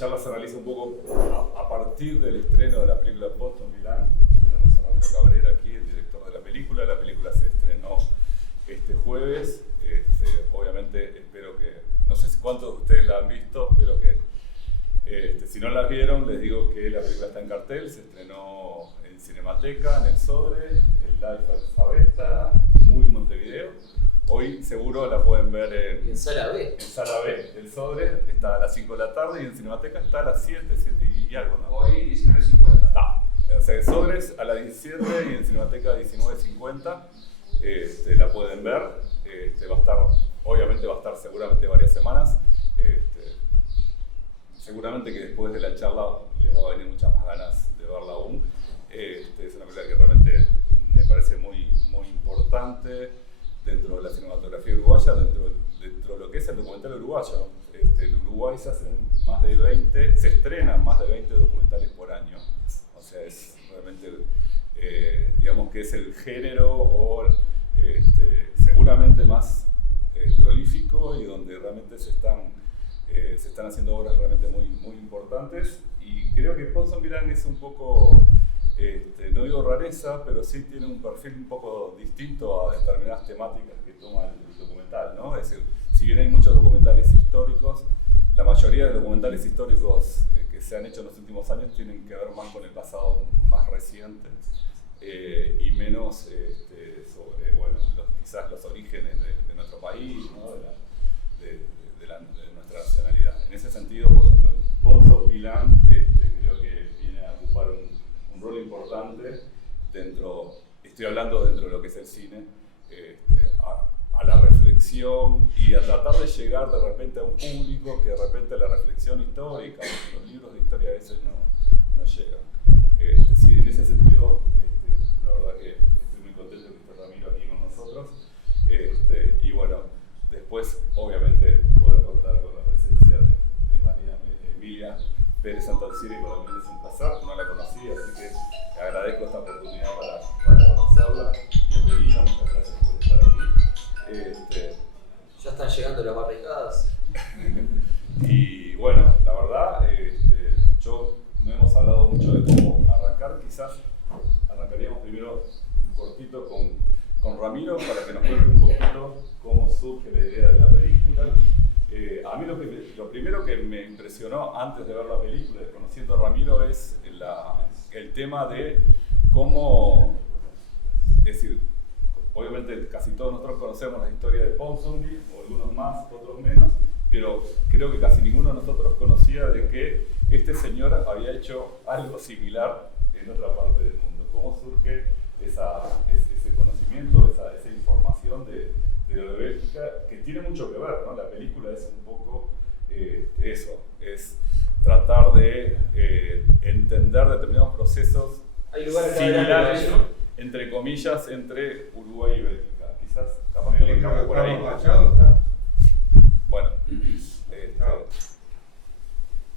charla se realiza un poco a partir del estreno de la película Post on Milán. Tenemos a Ramiro Cabrera aquí, el director de la película. La película se estrenó este jueves. Obviamente espero que, no sé cuántos de ustedes la han visto, espero que si no la vieron, les digo que la película está en cartel. Se estrenó en Cinemateca, en el Sodre, en Life Alfabeta, Muy Montevideo. Hoy seguro la pueden ver en Sala B. En Sala B del Sodre, está a las 5 de la tarde, y en Cinemateca está a las 7 y algo, ¿no? Hoy 19:50. Está. O sea, en Sodre a las 17 y en Cinemateca 19:50 la pueden ver. Va a estar, obviamente va a estar seguramente varias semanas. Seguramente que después de la charla les va a venir muchas más ganas de verla aún. Es una película que realmente me parece muy, muy importante dentro de la cinematografía uruguaya, dentro de lo que es el documental uruguayo. En Uruguay se estrenan más de 20 documentales por año. O sea, es realmente, digamos que es el género o seguramente más prolífico, y donde realmente se están haciendo obras realmente muy, muy importantes. Y creo que Post on Milán es un poco, no digo rareza, pero sí tiene un perfil un poco distinto a determinadas temáticas que toma el documental, ¿no? Es decir, si bien hay muchos documentales históricos, la mayoría de documentales históricos que se han hecho en los últimos años tienen que ver más con el pasado más reciente y menos sobre, bueno, quizás los orígenes de nuestro país, ¿no? de nuestra nacionalidad. En ese sentido, Post on Milán creo que viene a ocupar un rol importante estoy hablando dentro de lo que es el cine, a la reflexión y a tratar de llegar de repente a un público que de repente la reflexión histórica, los libros de historia a veces no llegan. Sí, en ese sentido, la verdad que estoy muy contento que esté Ramiro aquí con nosotros. Y bueno, después obviamente poder contar con la presencia de María Emilia Pérez Santalcieri, que también es un placer, no la conocía, así que agradezco esta oportunidad para conocerla. Bienvenida, muchas gracias por estar aquí. Ya están llegando las barricadas. Y bueno, la verdad, no hemos hablado mucho de cómo arrancar. Quizás arrancaríamos primero un cortito con Ramiro para que nos cuente un poquito cómo surge la idea de la película. A mí lo primero que me impresionó antes de ver la película, conociendo a Ramiro, es el tema de cómo, es decir, obviamente casi todos nosotros conocemos la historia de Ponsonby, o algunos más, otros menos, pero creo que casi ninguno de nosotros conocía de que este señor había hecho algo similar en otra parte del mundo. ¿Cómo surge ese conocimiento, esa información de la Bélgica, que tiene mucho que ver, ¿no? La película es un poco eso, es tratar de entender determinados procesos similares, entre comillas, entre Uruguay y Bélgica. Quizás capaz que le encajo por ahí. Bueno,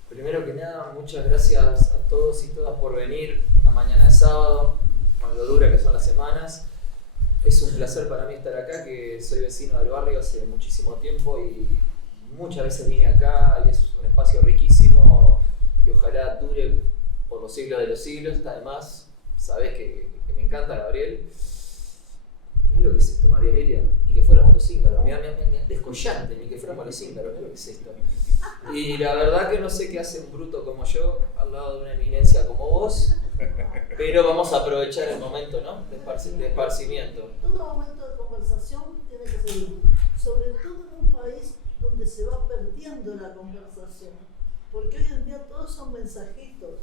Primero que nada, muchas gracias a todos y todas por venir una mañana de sábado, con lo dura que son las semanas. Es un placer para mí estar acá, que soy vecino del barrio hace muchísimo tiempo y muchas veces vine acá, y es un espacio riquísimo que ojalá dure por los siglos de los siglos. Además, sabés que me encanta, Gabriel. Mirá lo que es esto, María Emilia, ni que fuéramos los cíngaros, mirá, descollante, ni que fuéramos los cíngaros, mirá lo que es esto. Y la verdad que no sé qué hace un bruto como yo al lado de una eminencia como vos, pero vamos a aprovechar el momento, ¿no? de esparcimiento. Todo momento de conversación tiene que ser útil, sobre todo en un país donde se va perdiendo la conversación, porque hoy en día todos son mensajitos,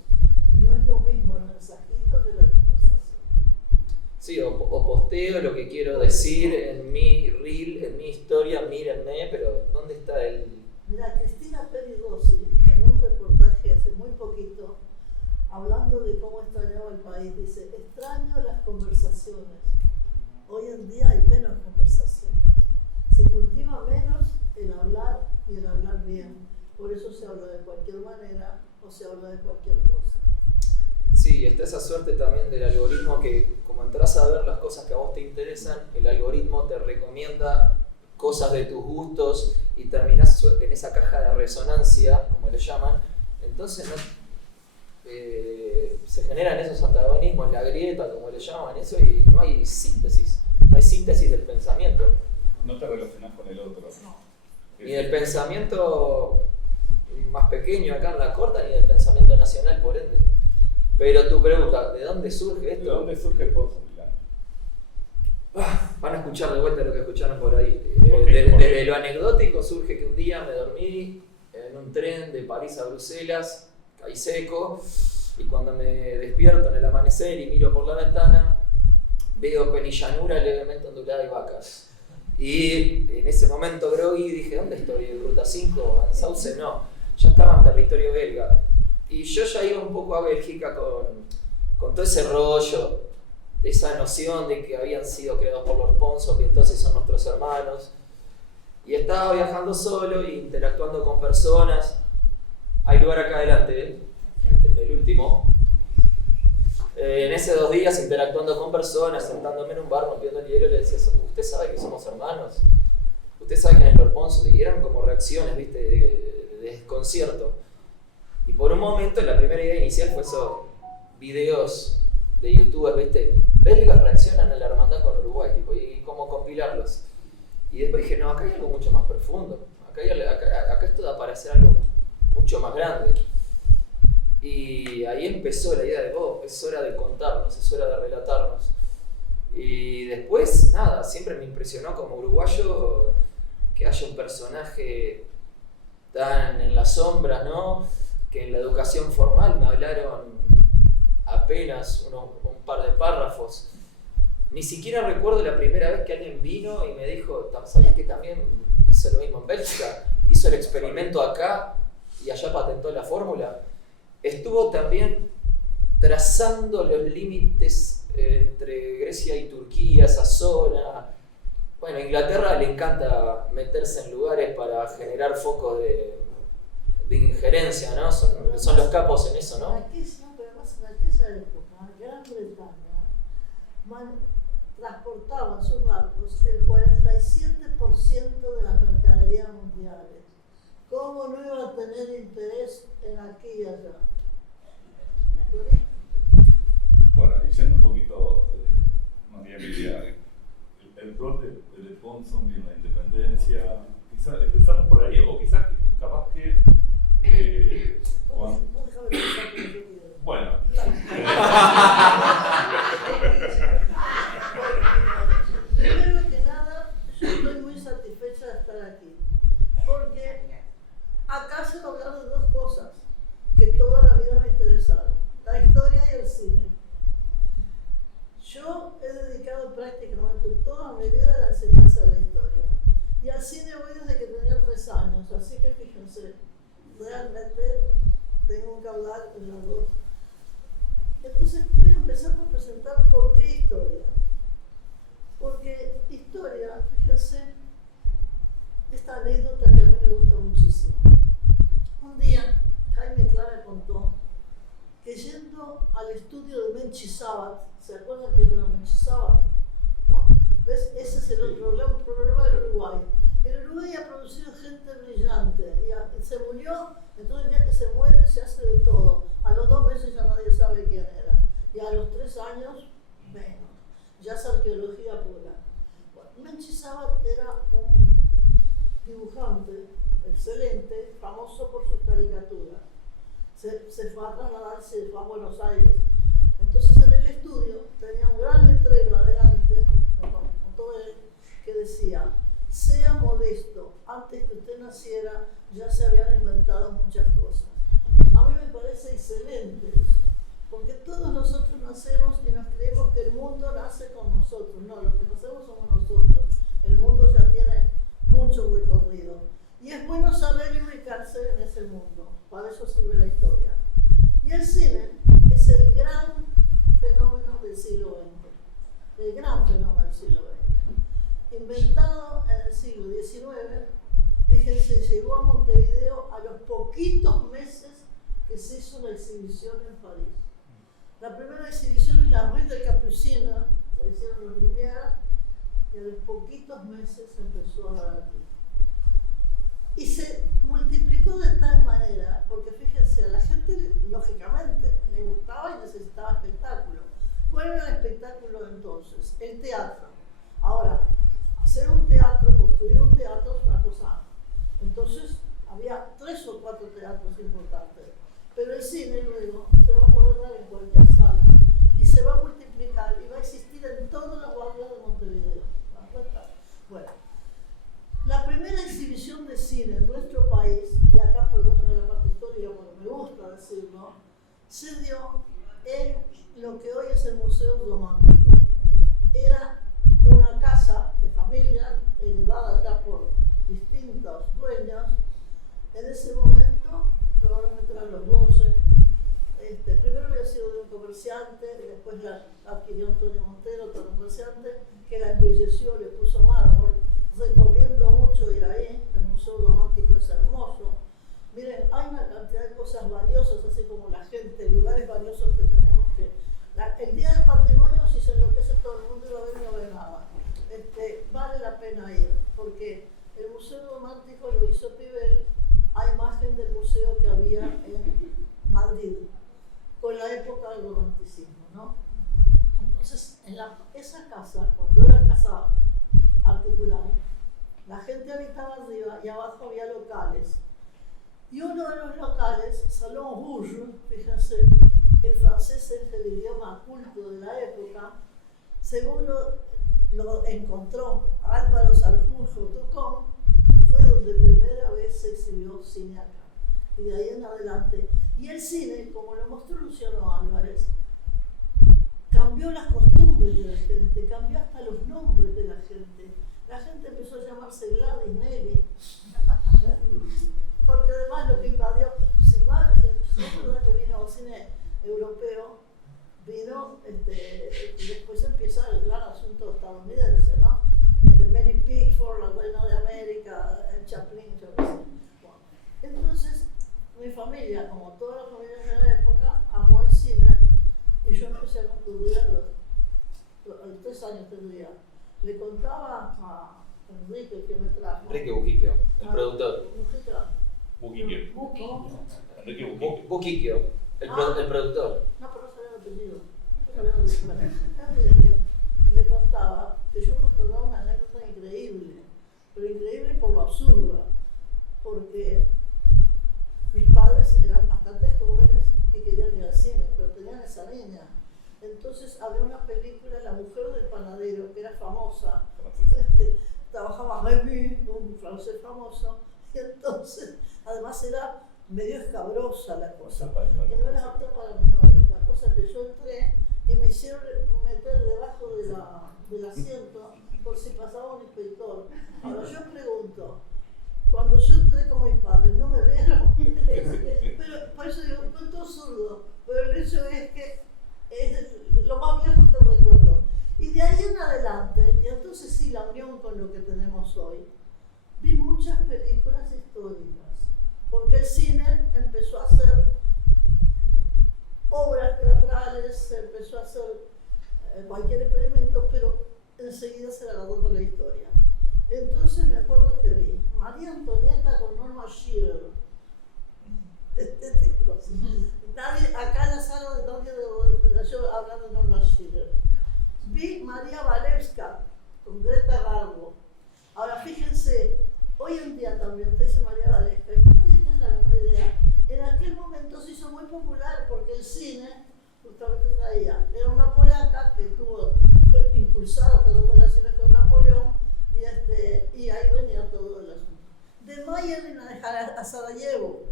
y no es lo mismo el mensajito que la conversación. Sí, o posteo lo que quiero decir en mi reel, en mi historia, mírenme, pero ¿dónde está el...? Mira, Cristina Perigossi, en un reportaje hace muy poquito, hablando de cómo extrañaba el país, dice: extraño las conversaciones. Hoy en día hay menos conversaciones. Se cultiva menos el hablar y el hablar bien. Por eso se habla de cualquier manera o se habla de cualquier cosa. Sí, está esa suerte también del algoritmo que, como entras a ver las cosas que a vos te interesan, el algoritmo te recomienda cosas de tus gustos y terminás en esa caja de resonancia, como le llaman. Entonces se generan esos antagonismos, la grieta, como le llaman eso, y no hay síntesis del pensamiento. No te relacionás con el otro. Ni del pensamiento más pequeño acá en la corta, ni del pensamiento nacional, por ende. Pero tu pregunta, ¿de dónde surge esto? ¿De dónde surge el Ponzo Milano? Van a escuchar de vuelta lo que escucharon por ahí. ¿Por qué? Desde lo anecdótico surge que un día me dormí en un tren de París a Bruselas, caí seco, y cuando me despierto en el amanecer y miro por la ventana, veo penillanura levemente ondulada y vacas. Y en ese momento groggy dije, ¿dónde estoy? ¿En Ruta 5? ¿En Sauce? No, ya estaba en territorio belga. Y yo ya iba un poco a Bélgica con todo ese rollo, esa noción de que habían sido creados por los Ponzos, que entonces son nuestros hermanos. Y estaba viajando solo e interactuando con personas. Hay lugar acá adelante, el último. En esos 2 días interactuando con personas, sentándome en un bar, rompiendo el hielo, le decía, ¿usted sabe que somos hermanos? ¿Usted sabe quién es Lord Ponzo? Y eran como reacciones, ¿viste? De desconcierto. Y por un momento la primera idea inicial fue esos videos de youtubers, ¿viste? Belgas reaccionan a la hermandad con Uruguay, tipo, y cómo compilarlos. Y después dije, no, acá hay algo mucho más profundo. Acá esto da para hacer algo mucho más grande. Y ahí empezó la idea de, es hora de contarnos, es hora de relatarnos. Y después, nada, siempre me impresionó como uruguayo que haya un personaje tan en la sombra, ¿no? Que en la educación formal me hablaron apenas un par de párrafos. Ni siquiera recuerdo la primera vez que alguien vino y me dijo, ¿sabías que también hizo lo mismo en Bélgica? Hizo el experimento acá y allá patentó la fórmula. Estuvo también trazando los límites entre Grecia y Turquía, esa zona. Bueno, a Inglaterra le encanta meterse en lugares para generar focos de injerencia, ¿no? Son los capos en eso, ¿no? Pero además en aquella época, Gran Bretaña transportaba en sus barcos el 47% de las mercaderías mundiales. ¿Cómo no iba a tener interés en aquí y allá? Bueno, y yendo un poquito más bien, el rol de Ponsonby en la independencia, quizás empezamos por ahí, o quizás capaz que bueno. Primero que nada, yo estoy muy satisfecha de estar aquí, porque acá se va a hablar de 2 cosas que toda la vida me interesaron: la historia y el cine. Yo he dedicado prácticamente toda mi vida a la enseñanza de la historia, y al cine voy desde que tenía 3 años, así que fíjense, realmente tengo que hablar de las 2. Entonces voy a empezar por presentar por qué historia. Porque historia, fíjense, esta anécdota que a mí me gusta muchísimo. Un día Jaime Clara contó que yendo al estudio de Menchi Sabat, ¿se acuerdan quién era Menchi Sabat? Bueno, ¿ves? Ese es el otro problema del Uruguay. El Uruguay ha producido gente brillante y se murió, entonces el día que se muere se hace de todo. A los 2 meses ya nadie sabe quién era. Y a los 3 años, menos. Ya es arqueología pura. Bueno, Menchi Sabat era un dibujante excelente, famoso por sus caricaturas. Se fue a trasladar, se fue a Buenos Aires. Entonces en el estudio tenía un gran letrero adelante, con todo él, que decía: sea modesto, antes que usted naciera ya se habían inventado muchas cosas. A mí me parece excelente eso, porque todos nosotros nacemos y nos creemos que el mundo nace con nosotros. No, los que nacemos somos nosotros. El mundo ya tiene mucho recorrido. Y es bueno saber y ubicarse en ese mundo. Para eso sirve la historia. Y el cine es el gran fenómeno del siglo XX. El gran fenómeno del siglo XX. Inventado en el siglo XIX, fíjense, llegó a Montevideo a los poquitos meses que se hizo la exhibición en París. La primera exhibición es la Rue de Capucines, la hicieron los Lumière, y a los poquitos meses empezó a dar aquí. Y se multiplicó de tal manera, porque fíjense, a la gente, lógicamente, le gustaba y necesitaba espectáculo. ¿Cuál era el espectáculo entonces? El teatro. Ahora, hacer un teatro, construir un teatro es una cosa. Entonces, había 3 o 4 teatros importantes. Pero el cine luego se va a poder dar en cualquier sala y se va a multiplicar y va a existir en todos los barrios de Montevideo. ¿Me das cuenta? Bueno, la primera exhibición de cine en nuestro país, y acá perdónenme la parte histórica porque me gusta decirlo, se dio en lo que hoy es el Museo Romántico. Era una casa de familia heredada ya por distintos dueños. En ese momento, probablemente eran los 12. Primero había sido de un comerciante, después la adquirió Antonio Montero, otro comerciante, que la embelleció, le puso mármol. Recomiendo mucho ir ahí, el Museo Romántico es hermoso. Miren, hay una cantidad de cosas valiosas, así como la gente, lugares valiosos que tenemos que... el Día del Patrimonio, si se enloquece todo el mundo y va a ver, no ve nada. Vale la pena ir, porque el Museo Romántico lo hizo Pibel a imagen del museo que había en Madrid, con la época del romanticismo, ¿no? Entonces, en esa casa, cuando era casa particular, la gente habitaba arriba y abajo había locales. Y uno de los locales, Salon Rouge, fíjense, el francés es el idioma culto de la época, según lo encontró Álvaro Sanjurjo Tocón, fue donde primera vez se exhibió cine acá. Y de ahí en adelante. Y el cine, como lo mostró Luciano Álvarez, cambió las costumbres de la gente, cambió hasta los nombres de la gente. La gente empezó a llamarse Gladys Nelly. Porque además lo que invadió, si es verdad que vino cine europeo, vino, y después empieza el gran asunto estadounidense, ¿no? Mary Pickford, la reina de América, Chaplin, yo qué sé. Bueno, entonces, mi familia, como todas las familias de la época, amó el cine y yo empecé a concluir a los 3 años tendría. Le contaba a Enrique que me trajo. Enrique Buquiquio, el productor. Buquiquio. Enrique Buquiquio. Buquiquio, el productor. No, pero no sabía el apellido. Enrique le contaba que yo me acordaba una anécdota increíble, pero increíble por lo absurda, porque mis padres eran bastante jóvenes y querían ir al cine, pero tenían esa niña. Entonces había una película, La mujer del panadero, que era famosa. Trabajaba Rémy, un francés famoso, y entonces, además era medio escabrosa la cosa, y no era apta para menores. La cosa que yo entré y me hicieron meter debajo del asiento por si pasaba un inspector. Ahora yo pregunto, cuando yo entré con mis padres, ¿no me vieron? Pero por eso digo, un cuento absurdo, pero el hecho es que es lo más viejo que recuerdo. Y de ahí en adelante, y entonces sí, la unión con lo que tenemos hoy, vi muchas películas históricas, porque el cine empezó a hacer obras teatrales, se empezó a hacer cualquier experimento, pero enseguida se le agarró con la historia. Entonces me acuerdo que vi María Antonieta con Norma Shearer. Nadie, acá en la sala de yo hablando de Norma Shearer. Vi María Walewska con Greta Garbo. Ahora fíjense, hoy en día también te dice María Walewska, que nadie tiene la menor idea. En aquel momento se hizo muy popular porque el cine justamente traía. Era una polaca que fue impulsada a tener relaciones con Napoleón y ahí venía todo el asunto. De Mayerlin a Sarajevo,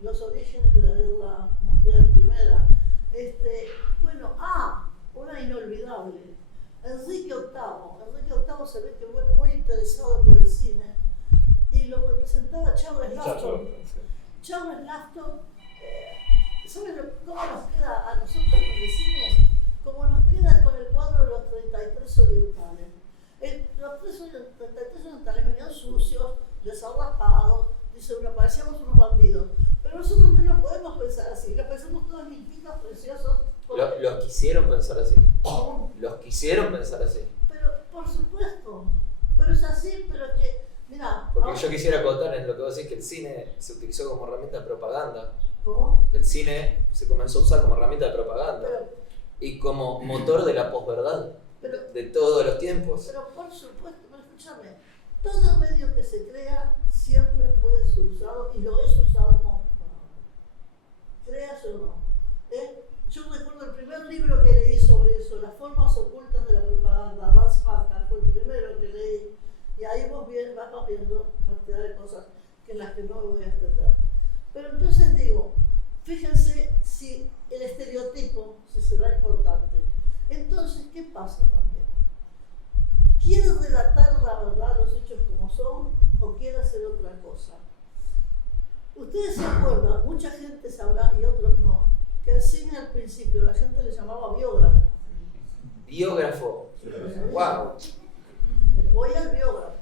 los orígenes de la guerra mundial primera. Una inolvidable. Enrique VIII se ve que fue muy interesado por el cine y lo representaba Charles Laughton. Charles Laughton, ¿saben cómo nos queda a nosotros con el cine? Como nos queda con el cuadro de los 33 orientales. Los 33 orientales venían sucios, desarrapados, dice uno, parecíamos unos bandidos. Pero nosotros no lo podemos pensar así, lo pensamos todos limpitos, preciosos. Los quisieron pensar así. ¿Cómo? Los quisieron pensar así. Pero, por supuesto, pero es así, pero que, mirá. Porque Lo que yo quisiera acotar es lo que vos decís, que el cine se utilizó como herramienta de propaganda. ¿Cómo? El cine se comenzó a usar como herramienta de propaganda Pero, y como motor de la posverdad pero, de todos los tiempos. pero por supuesto, pero escúchame, todo medio que se crea siempre puede ser usado y lo es usado como propaganda. Creas o no. Yo recuerdo el primer libro que leí sobre eso, Las formas ocultas de la propaganda, Vance Farkas, fue el primero que leí, y ahí vas viendo cantidad de cosas en las que no me voy a extender. Pero entonces digo, fíjense si el estereotipo si será importante. Entonces, ¿qué pasa también? ¿Quiere relatar la verdad, los hechos como son, o quiere hacer otra cosa? Ustedes se acuerdan, mucha gente sabrá y otros no, que el cine al principio la gente le llamaba biógrafo. Biógrafo. Wow. Voy al biógrafo.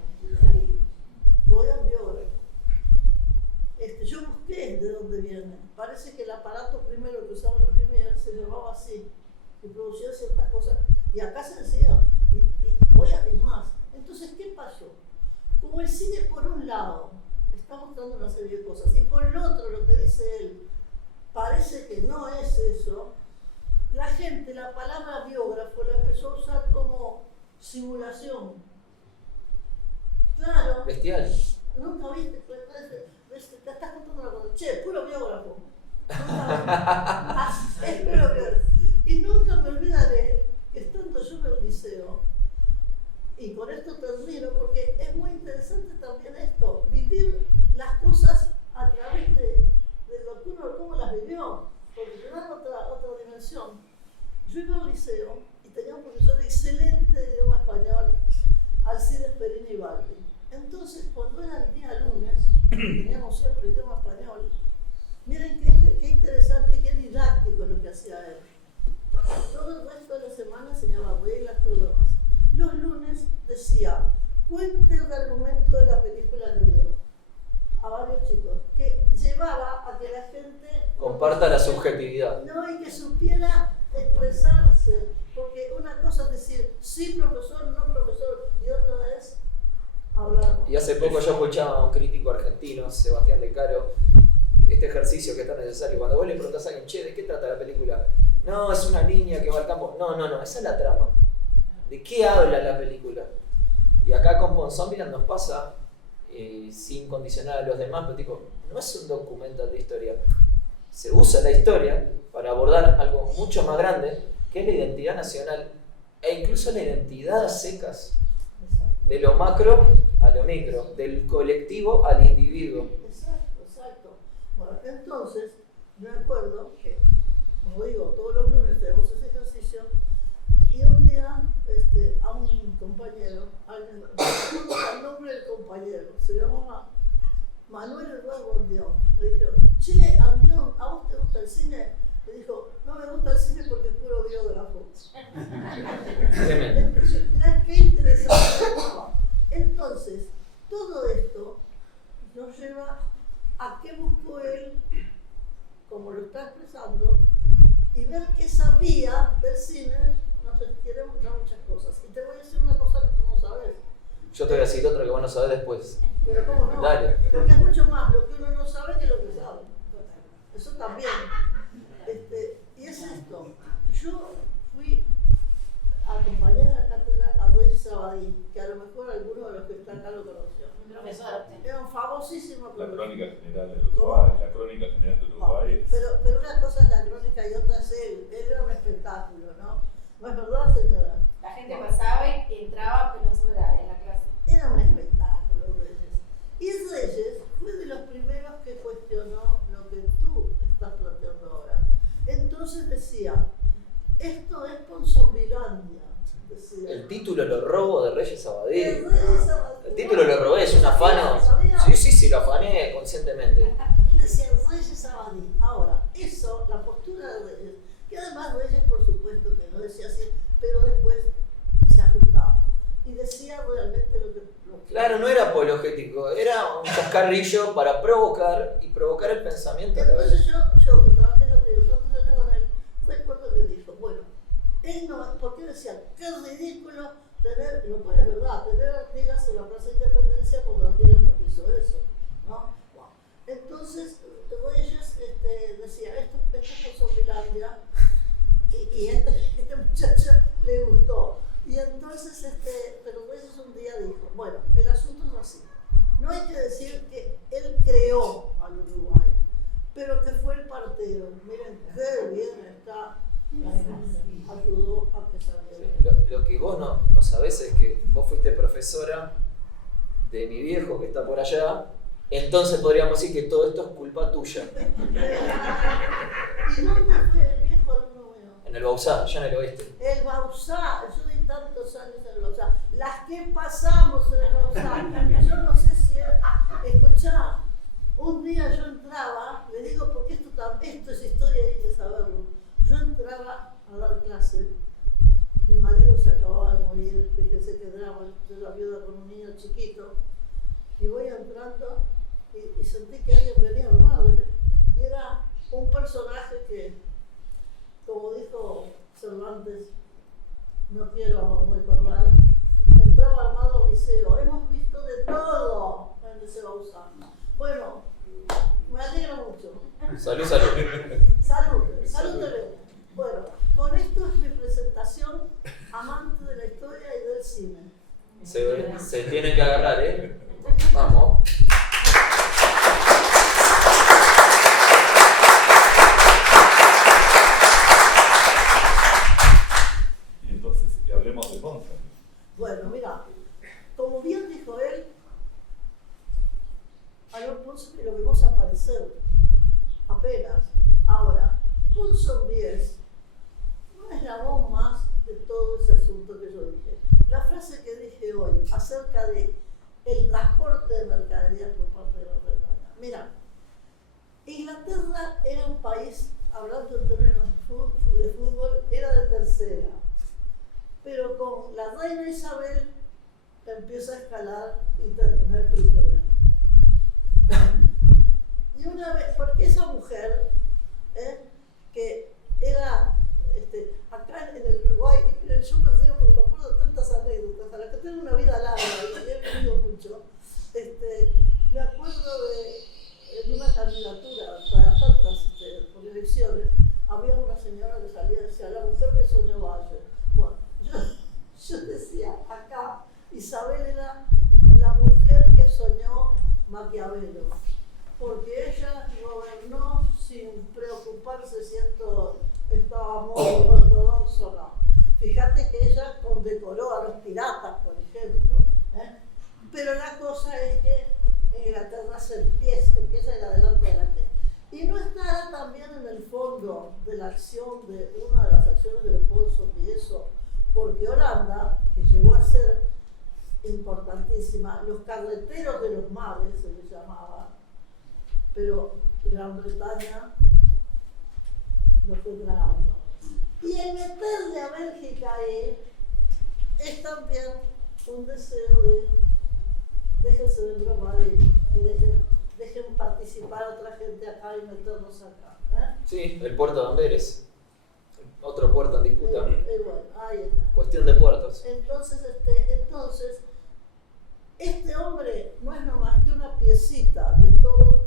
Voy al biógrafo. Yo busqué de dónde viene. Parece que el aparato primero que usaban los Lumière se llamaba así y producía ciertas cosas. Y acá se decía, y voy a ir más. Entonces, ¿qué pasó? Como el cine por un lado está mostrando una serie de cosas y por el otro lo que dice él parece que no es eso, la gente la palabra biógrafo la empezó a usar como simulación. Claro. Bestial. Nunca viste, te estás contando una cosa, che, puro biógrafo. Es puro biógrafo. Y nunca me olvidaré que estando yo en el liceo, y con esto termino, porque es muy interesante también esto, vivir las cosas a través de lo que uno, cómo las vivió, porque te dan otra dimensión. Yo iba al liceo y tenía un profesor excelente de idioma español, Alcides Perini Balbi. Entonces, cuando era el día lunes, teníamos siempre idioma español, miren qué interesante y qué didáctico lo que hacía él. Todo el resto de la semana enseñaba reglas, todo lo demás. Los lunes decía, cuente el argumento de la película que vio a varios chicos, que llevaba a que la gente comparta la subjetividad. No, y que supiera expresarse, porque una cosa es decir, sí profesor, no profesor, y otra es hablar. Y hace poco yo escuchaba a un crítico argentino, Sebastián De Caro, este ejercicio que es tan necesario. Cuando vos le preguntás a alguien, che, ¿de qué trata la película? No, es una niña que va al campo. No, esa es la trama. ¿De qué habla la película? Y acá con Zombieland nos pasa, sin condicionar a los demás, pero tipo, no es un documental de historia. Se usa la historia para abordar algo mucho más grande, que es la identidad nacional, e incluso la identidad a secas. De lo macro a lo micro, del colectivo al individuo. Exacto. Bueno, entonces, me acuerdo que, como digo, todos los lunes tenemos ese ejercicio, y un día a un compañero, al nombre del compañero, se llamaba Manuel Eduardo Andión, le dijeron, che, Andión, ¿a vos te gusta el cine? Le dijo, no me gusta el cine porque es puro biógrafo. Mirá qué interesante. Entonces, todo esto nos lleva a qué buscó él, como lo está expresando, y ver qué sabía del cine. Nos quiere mostrar muchas cosas. Y te voy a decir una cosa que tú no sabes. Yo te voy a decir otra que vos no sabés después. Pero ¿cómo no? Dale. Porque es mucho más lo que uno no sabe que lo que sabe. Eso también. Y es esto. Yo fui a acompañar a la cátedra a Reyes Sabadí, que a lo mejor alguno de los que están acá lo conoció. Era un famosísimo La profesor. Crónica General del Uruguay. La Crónica General del Uruguay. Pero una cosa es la crónica y otra es él. Él era un espectáculo, ¿no? ¿No es verdad, señora? La gente pasaba y entraba en la clase. Era un espectáculo, Reyes. Y Reyes fue de los primeros que cuestionó lo que tú estás planteando ahora. Entonces decía, esto es con Zombielandia. Decía. El título lo robo de Reyes Sabadí. El título lo robé, es un afano. Sí, lo afané conscientemente. Él decía Reyes Sabadí. Ahora, eso, la postura de Reyes, que además Reyes, por supuesto, que no decía así, pero después se ajustaba. Y decía realmente lo que... Claro, no era apologético, era un chascarrillo para provocar el pensamiento. Entonces yo que trabajé, ya te digo, tantos años con él, recuerdo que dijo, bueno, él no, porque decía, qué ridículo tener, lo cual es verdad, tener Artigas en la Plaza de Independencia cuando Artigas no quiso. Bueno, el asunto es así. No hay que decir que él creó al Uruguay, pero que fue el partero. Miren qué bien está, ayudó a que saliera. Lo que vos no sabés es que vos fuiste profesora de mi viejo que está por allá, entonces podríamos decir que todo esto es culpa tuya. ¿Y dónde fue el viejo alumno mío? En el Bausá, allá en el oeste. El Bausá, yo di tantos años en el Bausá, las que pasamos en el Bausá, yo no sé si escuchá, un día yo entraba, le digo porque esto es historia y hay que saberlo, yo entraba a dar clase, mi marido se acababa de morir, fíjese qué drama, yo era viuda con un niño chiquito, y voy entrando y sentí que alguien venía armado, y era un personaje que, como dijo Cervantes, no quiero recordar, entraba armado al liceo. Hemos visto de todo en el Liceo Bausá. Bueno, me alegra mucho. Salud. Salud de ver. Bueno, con esto es mi presentación, amante de la historia y del cine. Se tienen que agarrar, ¿eh? Vamos. Y hablemos de Ponce. Bueno, mira, como bien dijo él, Alor Ponce lo vimos aparecer apenas. Ahora, Ponsonbies no es la voz más de todo ese asunto que yo dije. La frase que dije hoy acerca de el transporte de mercaderías por parte de Gran Bretaña. Mira, Inglaterra era un país, hablando en términos de fútbol, era de tercera. Pero con la reina Isabel empieza a escalar y termina en primera. Y una vez, porque esa mujer, que era, acá en el Uruguay, yo me río porque me acuerdo de tantas anécdotas, a las que tengo una vida larga y he vivido mucho, me acuerdo en una candidatura para tantas por elecciones, había una señora que salía y decía, la mujer que soñó Valle. Bueno, yo decía, acá Isabel era la mujer que soñó Maquiavelo, porque ella gobernó sin preocuparse si esto estaba muy ortodoxo o no. Fíjate que ella condecoró a los piratas, por ejemplo. Pero la cosa es que en Inglaterra se empieza a ir adelante. Y no está también en el fondo de la acción, de una de las acciones de Leopoldo y eso, porque Holanda, que llegó a ser importantísima, los carreteros de los mares se les llamaba, pero Gran Bretaña lo fue tragando. Y el meterle a Bélgica ahí es también un deseo de déjense de bromar y dejen participar a otra gente acá y meternos acá. Sí, el puerto de Amberes. Otro puerto en disputa. Bueno, ahí está. Cuestión de puertos. Entonces, este hombre no es nomás que una piecita de todo.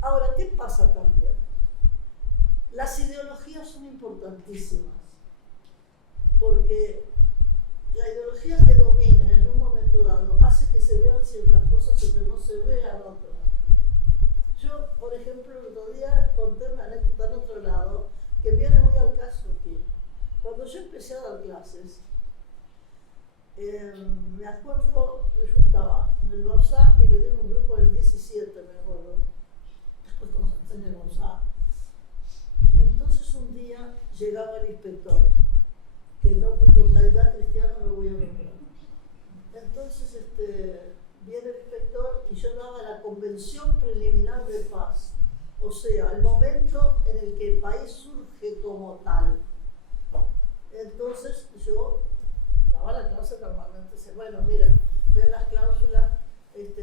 Ahora, ¿qué pasa también? Las ideologías son importantísimas, porque la ideología que domina en un momento dado hace que se vean ciertas cosas y que no se vean otras. Yo, por ejemplo, el otro día conté una anécdota en otro lado que viene muy al caso aquí. Cuando yo empecé a dar clases, me acuerdo, yo estaba en el Bausá y me dieron un grupo del 17, me acuerdo. Después cuando se en el Bausá. Entonces un día llegaba el inspector, que no por calidad cristiana lo voy a nombrar. Entonces viene el inspector y yo daba la convención preliminar de paz, o sea, el momento en el que el país surge como tal. Entonces yo daba la clase normalmente, dice, bueno, miren, ven las cláusulas,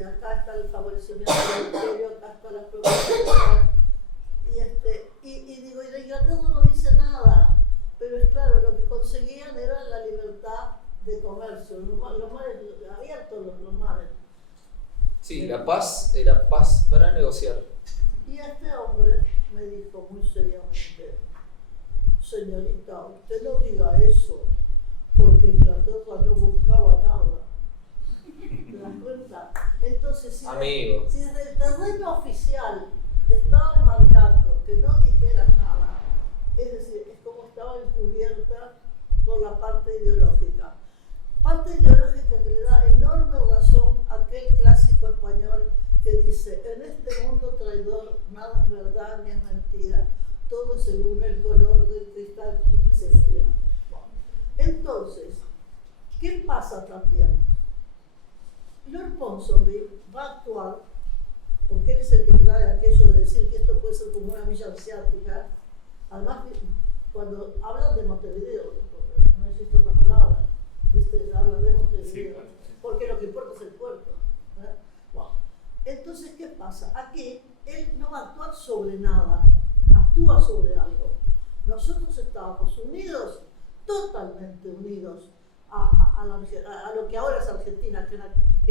acá está el favorecimiento del imperio, acá está la propiedad. Y digo, y de Inglaterra no dice nada, pero es claro, lo que conseguían era la libertad de comercio, los mares abiertos, los mares. Sí, la paz era paz para negociar. Y este hombre me dijo muy seriamente, señorita, usted no diga eso, porque Inglaterra no buscaba nada. está. Entonces, si desde el terreno oficial te estaban marcando que no dijeras nada, es decir, es como estaba encubierta por la parte ideológica. Parte ideológica que le da enorme razón a aquel clásico español que dice: en este mundo traidor nada es verdad ni es mentira, todo según el color del cristal con que se mira. Bueno, entonces, ¿qué pasa también? Lord Ponsonby va a actuar, porque él es el que trae aquello de decir que esto puede ser como una villa asiática. Además, cuando hablan de Montevideo, no existe otra palabra, hablan de Montevideo, porque lo que importa es el puerto. Bueno, entonces, ¿qué pasa? Aquí él no va a actuar sobre nada, actúa sobre algo. Nosotros estábamos unidos, totalmente unidos, a lo que ahora es Argentina,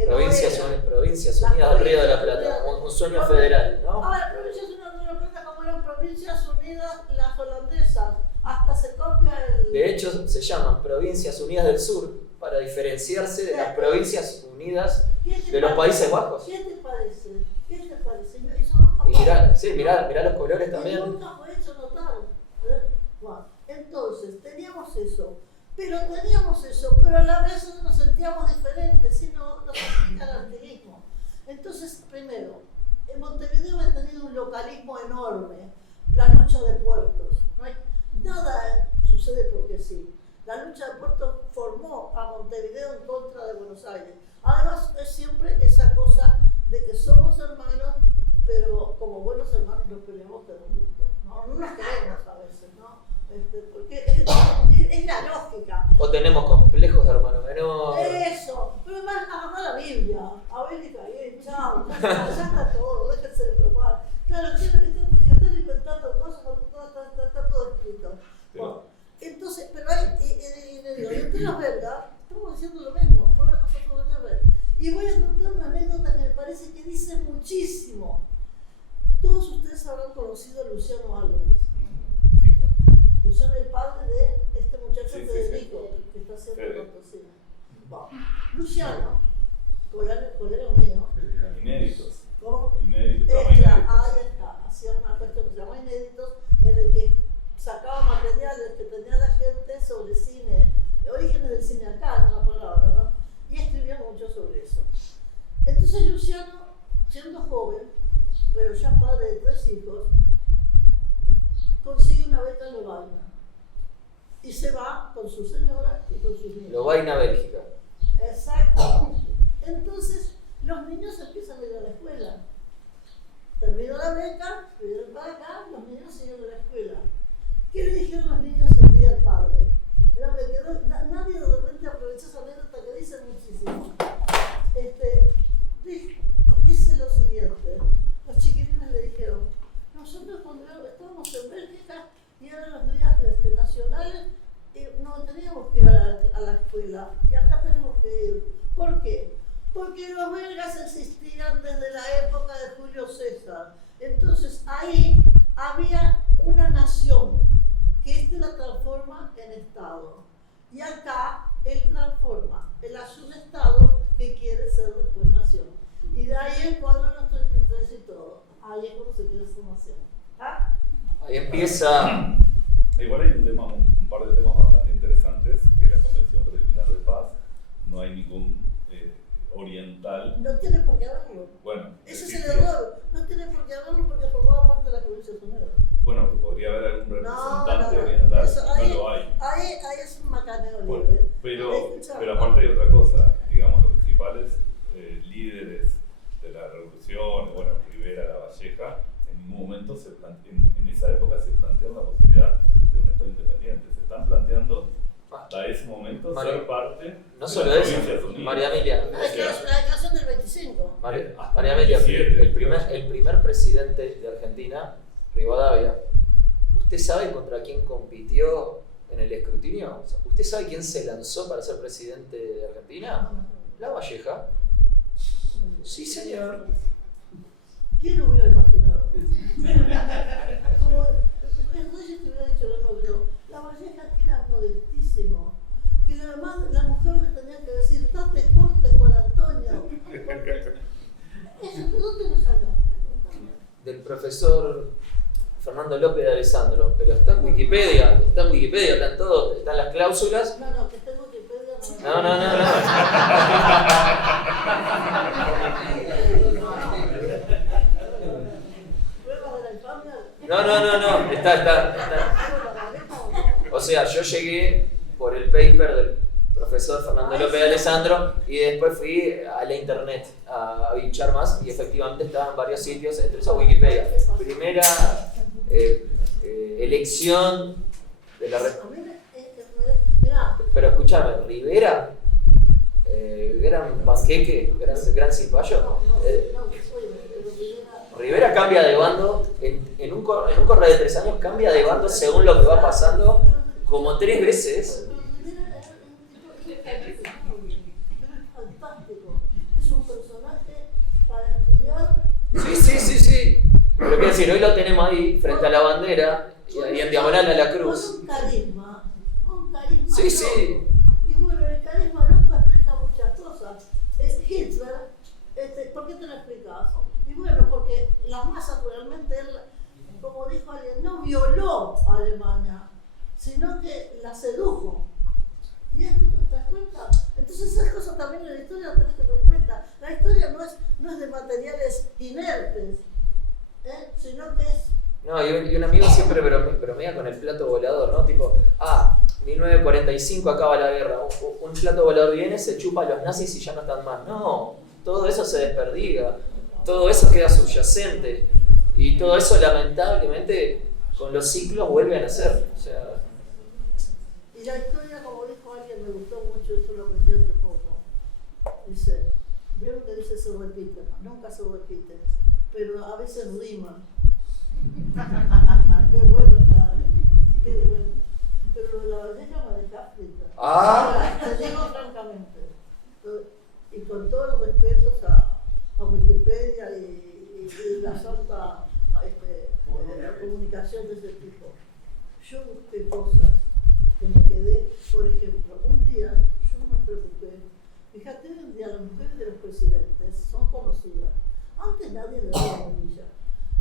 Provincias Unidas del Río de la Plata, un sueño federal, ¿no? Ahora, Provincias Unidas de la Plata, como eran Provincias Unidas las holandesas, hasta se copia el... De hecho, se llaman Provincias Unidas del Sur para diferenciarse de las Provincias Unidas de los Países Bajos. ¿Qué te parece? ¿Qué te parece? Y mirá los colores también. Nunca fue hecho notar. Bueno, entonces, teníamos eso, pero a la vez nos sentíamos diferentes, si no nos explica el artiguismo. Entonces, primero, en Montevideo ha tenido un localismo enorme, la lucha de puertos. No hay, nada sucede porque sí. La lucha de puertos formó a Montevideo en contra de Buenos Aires. Además, es siempre esa cosa de que somos hermanos, pero como buenos hermanos nos peleamos todos juntos. No nos queremos a veces, ¿no? Porque es la lógica. O tenemos complejos de hermano menor. Eso, pero además agarrar la Biblia, Abel y Caín, chao, ya está todo, déjense de probar. Claro, están inventando cosas cuando está todo escrito. Bueno, entonces, pero entre las vergas, estamos diciendo lo mismo, una cosa sobre la verga. Y voy a contar una anécdota que me parece que dice muchísimo. Todos ustedes habrán conocido a Luciano Álvarez. Luciano es el padre de este muchacho Federico, que está haciendo la cocina. Bueno, Luciano, colega mío. Inéditos. ¿Cómo? Inéditos. Ahí está. Hacía una cuestión que se llama Inéditos, en el que sacaba materiales que tenía la gente sobre cine, orígenes del cine acá, en una palabra, ¿no? Y escribía mucho sobre eso. Entonces Luciano, siendo joven, pero ya padre de 3 hijos, consigue una beca en Lovaina y se va con su señora y con sus niños. Lovaina, Bélgica. Exacto. Entonces los niños empiezan a ir a la escuela. Terminó la beca, vinieron para acá, los niños siguen a la escuela. ¿Qué le dijeron los niños un día al padre? Mira, nadie de repente aprovechó esa anécdota que dice muchísimo. Dice lo siguiente: los chiquilines le dijeron, nosotros cuando estábamos en Bélgica y eran los días nacionales, no teníamos que ir a la escuela y acá tenemos que ir. ¿Por qué? Porque los belgas existían desde la época de Julio César. Entonces ahí había una nación que la transforma en Estado. Y acá él transforma, él hace un Estado que quiere ser después nación. Y de ahí el cuadro de los 33 y todo. Ahí es cuando se quiere su nación. ¿Ah? Ahí empieza. Igual hay un par de temas bastante interesantes, que la Convención Preliminar de Paz, no hay ningún oriental. No tiene por qué haberlo. Bueno, ese es el error. No tiene por qué haberlo porque formaba parte de la Provincia Unidas. Bueno, podría haber algún representante oriental, eso, ahí, no lo hay. Ahí es un macaneo libre. Bueno, pero aparte hay otra cosa, digamos, los principales líderes de la revolución, bueno, Rivera, Lavalleja, en ningún momento en esa época se plantearon la posibilidad de un Estado independiente. Se están planteando hasta ese momento ser parte no de solo las eso, Provincias Unidas. María Emilia. La declaración del 25. María Emilia, el primer presidente de Argentina, Rivadavia. ¿Usted sabe contra quién compitió en el escrutinio? ¿Usted sabe quién se lanzó para ser presidente de Argentina? Lavalleja. Sí, señor. ¿Quién lo hubiera imaginado? Como el Reyes te hubiera dicho lo mismo, pero Lavalleja era modestísimo. Que la mujer le tenía que decir, date corte, Juan Antonio, porque del profesor Fernando López de Alessandro, pero está en Wikipedia, está en todo, están las cláusulas. No, que tengo Wikipedia. No. ¿Pruebas de la infamia? No, está. O sea, yo llegué por el paper del profesor Fernando López de Alessandro y después fui a la internet a bichar más y efectivamente estaba en varios sitios, entre esos Wikipedia. Primera elección de la red. Pero escúchame, Rivera, gran panqueque, gran cipallo. Rivera cambia de bando, en un correo de 3 años cambia de bando según lo que va pasando, como 3 veces. Es fantástico. Es un personaje para estudiar. Sí. Pero quiero decir, hoy lo tenemos ahí frente a la bandera y en diagonal a la cruz. Con un carisma. Sí. Y bueno, el carisma loco explica muchas cosas. Hitler, ¿por qué te lo explicas? Y bueno, porque las masas realmente él, como dijo alguien, no violó a Alemania, sino que la sedujo. ¿Y esto te das cuenta? Entonces esas cosas también en la historia las tenés que tener en cuenta. La historia no es de materiales inertes, sino que es... No, y un amigo siempre bromea con el plato volador, ¿no? Tipo, 1945 acaba la guerra, un plato volador viene, se chupa a los nazis y ya no están más. No, todo eso se desperdiga, todo eso queda subyacente y todo eso lamentablemente con los ciclos vuelve a nacer. O sea, y la historia, como dijo alguien, me gustó mucho, esto lo aprendí hace poco. Dice, vieron que dice se repite, nunca se repite, pero a veces rima. Qué bueno está, qué bueno. Pero lo de la valleja me deja frita. Te digo francamente. Y con todo el respeto a Wikipedia y la santa comunicación de ese tipo. Yo busqué cosas que me quedé, por ejemplo, un día yo me preocupé. Fíjate, hoy en día las mujeres de los presidentes son conocidas. Antes nadie le daba bolilla.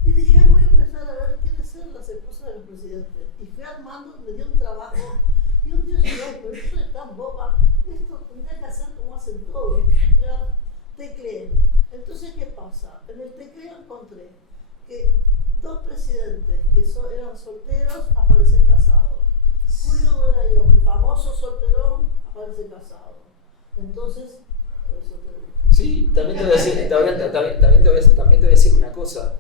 Y dije, voy a empezar a ver quiénes eran las esposas de los presidentes. Y fui armando, me dio un trabajo. Y un día dije, pero esto es tan boba, esto tendría que hacer como hacen todos. Tecleé. Entonces, ¿qué pasa? En el tecleo encontré que 2 presidentes que eran solteros aparecen casados. Julio Dorayo, el famoso solterón, aparece casado. Entonces, por eso te digo. sí, también te voy a decir una cosa.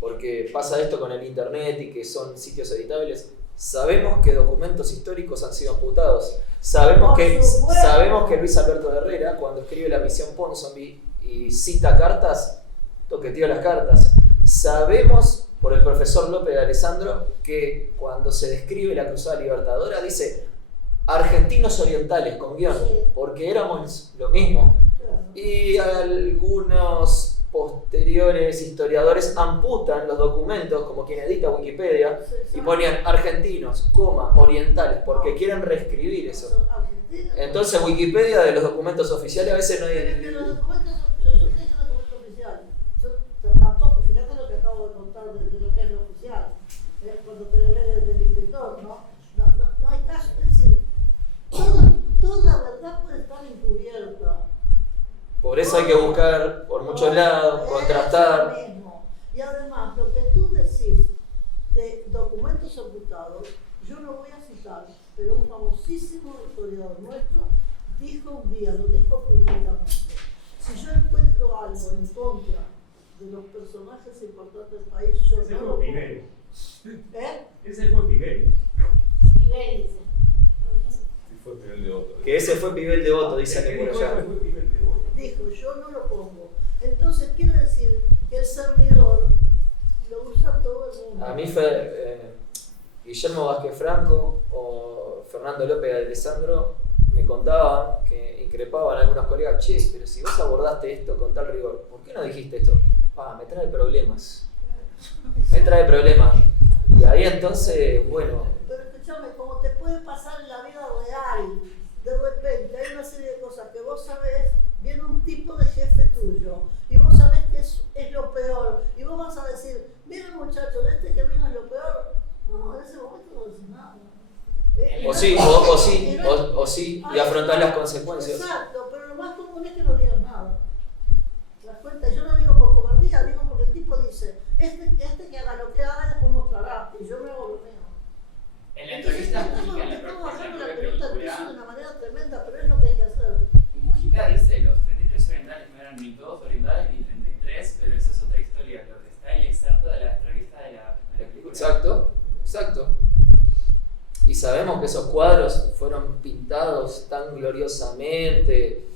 Porque pasa esto con el internet y que son sitios editables. Sabemos que documentos históricos han sido amputados. Sabemos que Luis Alberto de Herrera, cuando escribe La Misión Ponsonby y cita cartas, toqueteó las cartas. Sabemos por el profesor López de Alessandro que cuando se describe la Cruzada Libertadora dice argentinos orientales con guión, porque éramos lo mismo. Y algunos posteriores historiadores amputan los documentos, como quien edita Wikipedia, y ponían argentinos, orientales, porque quieren reescribir eso. Entonces Wikipedia de los documentos oficiales a veces no hay... Los documentos, yo estoy diciendo documento oficial. Yo tampoco, fíjate lo que acabo de contar de lo que es lo oficial. Cuando te lees del inspector, ¿no? No hay caso, es decir, toda verdad puede estar encubierta. Por eso hay que buscar por muchos lados, contrastar. Es lo mismo. Y además, lo que tú decís de documentos ocultados, yo lo voy a citar, pero un famosísimo historiador nuestro dijo un día, lo dijo públicamente, si yo encuentro algo en contra de los personajes importantes del país, yo no lo pongo. Ese fue Pivelli. Pivelli dice. Fue Pivel de Otto. Que ese fue Pivel de Otto, dicen por allá. Dijo, yo no lo pongo. Entonces quiere decir que el servidor lo usa todo el mundo. A mí fue Guillermo Vázquez Franco o Fernando López de Alessandro me contaban que increpaban a algunos colegas, che, pero si vos abordaste esto con tal rigor, ¿por qué no dijiste esto? Me trae problemas. Me trae problemas. Y ahí entonces, bueno... Pero escúchame, como te puede pasar en la vida real, de repente hay una serie de cosas que vos sabés, viene un tipo de jefe tuyo y vos sabés que es lo peor y vos vas a decir, sí, o sí, y afrontar las consecuencias. Exacto, pero lo más común es que no digas nada. ¿Te das cuenta? Yo no digo por cobardía, digo porque el tipo dice, este que haga lo que haga después mostrará, y yo me hago lo mío. En la Entonces entrevista estamos bajando la pelota al piso de Mujica, una manera tremenda, pero es lo que hay que hacer. Mujica dice los 33 orientales no eran ni todos orientales ni 33, pero esa es otra historia. Lo que está el excerto de la entrevista de la película. Exacto. Y sabemos que esos cuadros fueron pintados tan gloriosamente.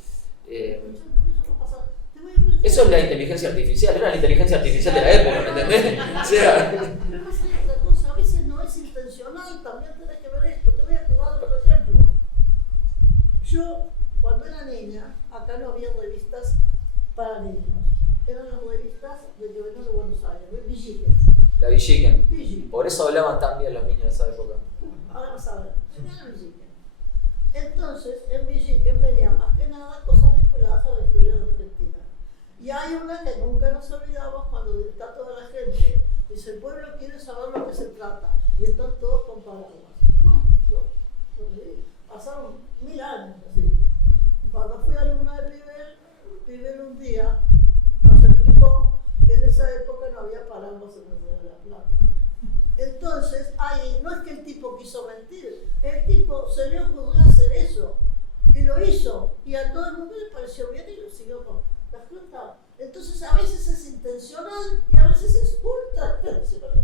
Eso es la inteligencia artificial, era la inteligencia artificial de la época, ¿me entendés? O sea, Otra cosa, a veces no es intencional, también tenés que ver esto. Te voy a dar otro ejemplo. Yo, cuando era niña, acá no había revistas para niños. Eran las revistas de que venían de Buenos Aires, de Villiquen. la Villiquen. Villiquen. Por eso hablaban tan bien los niños de esa época. Ahora vas a ver, venían a Villiquen. Entonces, en Villiquen venían más que nada cosas vinculadas a la historia de Argentina. Y hay una que nunca nos olvidamos cuando está toda la gente. Dice, el pueblo quiere saber lo que se trata. Y están todos con paraguas. Pasaron 1000 años así. Cuando fui alumna de Pibel un día nos explicó que en esa época no había paraguas en la Ciudad de La Plata. Entonces, ahí no es que el tipo quiso mentir, el tipo se le ocurrió hacer eso. Y lo hizo. Y a todo el mundo le pareció bien y lo siguió con la fruta. Entonces, a veces es intencional y a veces es ultra intencional.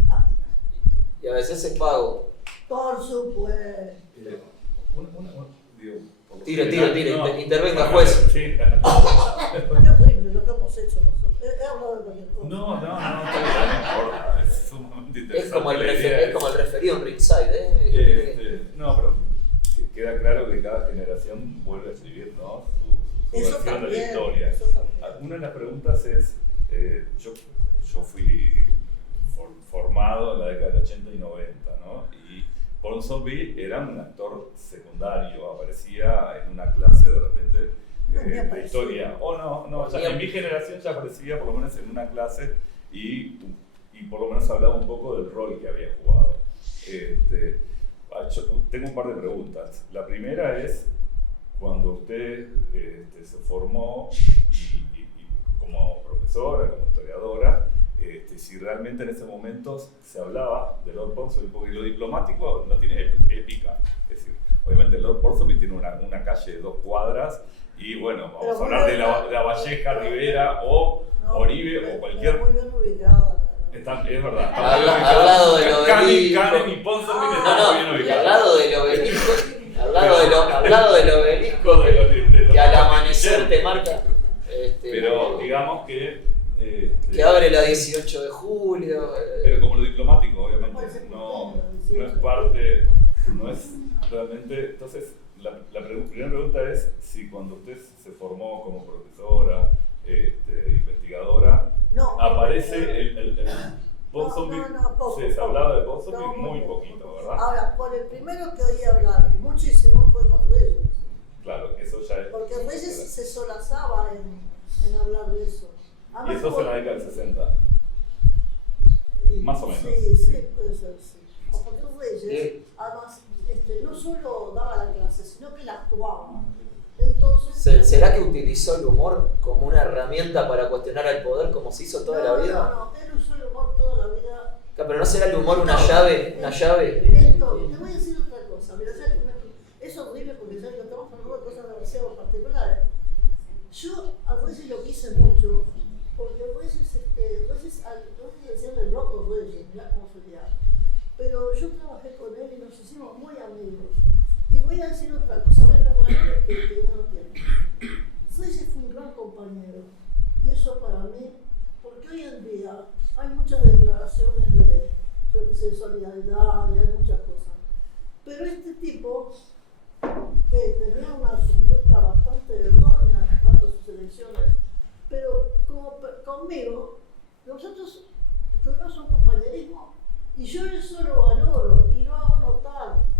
Y a veces es pago. Por supuesto. Digo, Tire, intervenga, juez. Sí. Qué horrible lo que hemos hecho nosotros. He hablado de cualquier cosa. No importa, es sumamente interesante. Es como el referido en Ringside, No, pero queda claro que cada generación vuelve a escribir, ¿no? Su Eso versión también, de la historia. eso también. Una de las preguntas es, yo fui formado en la década del 80 y 90, ¿no? Y Ponsonby era un actor secundario, aparecía en una clase de repente de historia. En mi generación ya aparecía por lo menos en una clase y por lo menos hablaba un poco del rol que había jugado. Yo tengo un par de preguntas. La primera es, cuando usted se formó y como profesora, como historiadora, si realmente en ese momento se hablaba de Lord Ponsonby, porque lo diplomático no tiene épica. Es decir, obviamente Lord Ponsonby tiene una calle de 2 cuadras y bueno, vamos a hablar de la Valleja, Rivera o Oribe o cualquier... Muy bien ubicada. Es verdad. Al lado del obelisco. Canen y Ponsonby están muy bien Y ubicados. al lado del obelisco, al lado del obelisco que al amanecer te marca. Pero digamos que abre la 18 de julio. Pero como lo diplomático, obviamente, no es parte, no es realmente. Entonces, la primera pregunta es si cuando usted se formó como profesora, investigadora, aparece el Ponsonby. Poco. Se hablaba de Ponsonby muy poquito, ¿verdad? Ahora, por el primero que oí hablar muchísimo fue con Reyes. Claro, eso ya es. Porque Reyes se solazaba en hablar de eso. Y eso fue en la década del 60. Más o menos. Sí, puede ser, sí. Porque Reyes, además, no solo daba la clase, sino que la actuaba. Entonces, ¿Será que utilizó el humor como una herramienta para cuestionar al poder como se hizo toda la vida? No, él usó el humor toda la vida. Pero ¿no será el humor una llave? Esto, te voy a decir otra cosa. Mira, es horrible porque ya que estamos hablando de cosas demasiado particulares. Yo a Reyes lo quise mucho, porque Reyes decían el loco Reyes, mirá cómo se llama. Pero yo trabajé con él y nos hicimos muy amigos. Y voy a decir otra cosa, ven los valores que uno tiene. Reyes fue un gran compañero, y eso para mí, porque hoy en día hay muchas declaraciones de solidaridad y hay muchas cosas. Pero este tipo, que tenía una conducta bastante errónea en cuanto a sus elecciones, pero como conmigo, nosotros tuvimos un compañerismo y yo eso lo valoro y lo hago notar.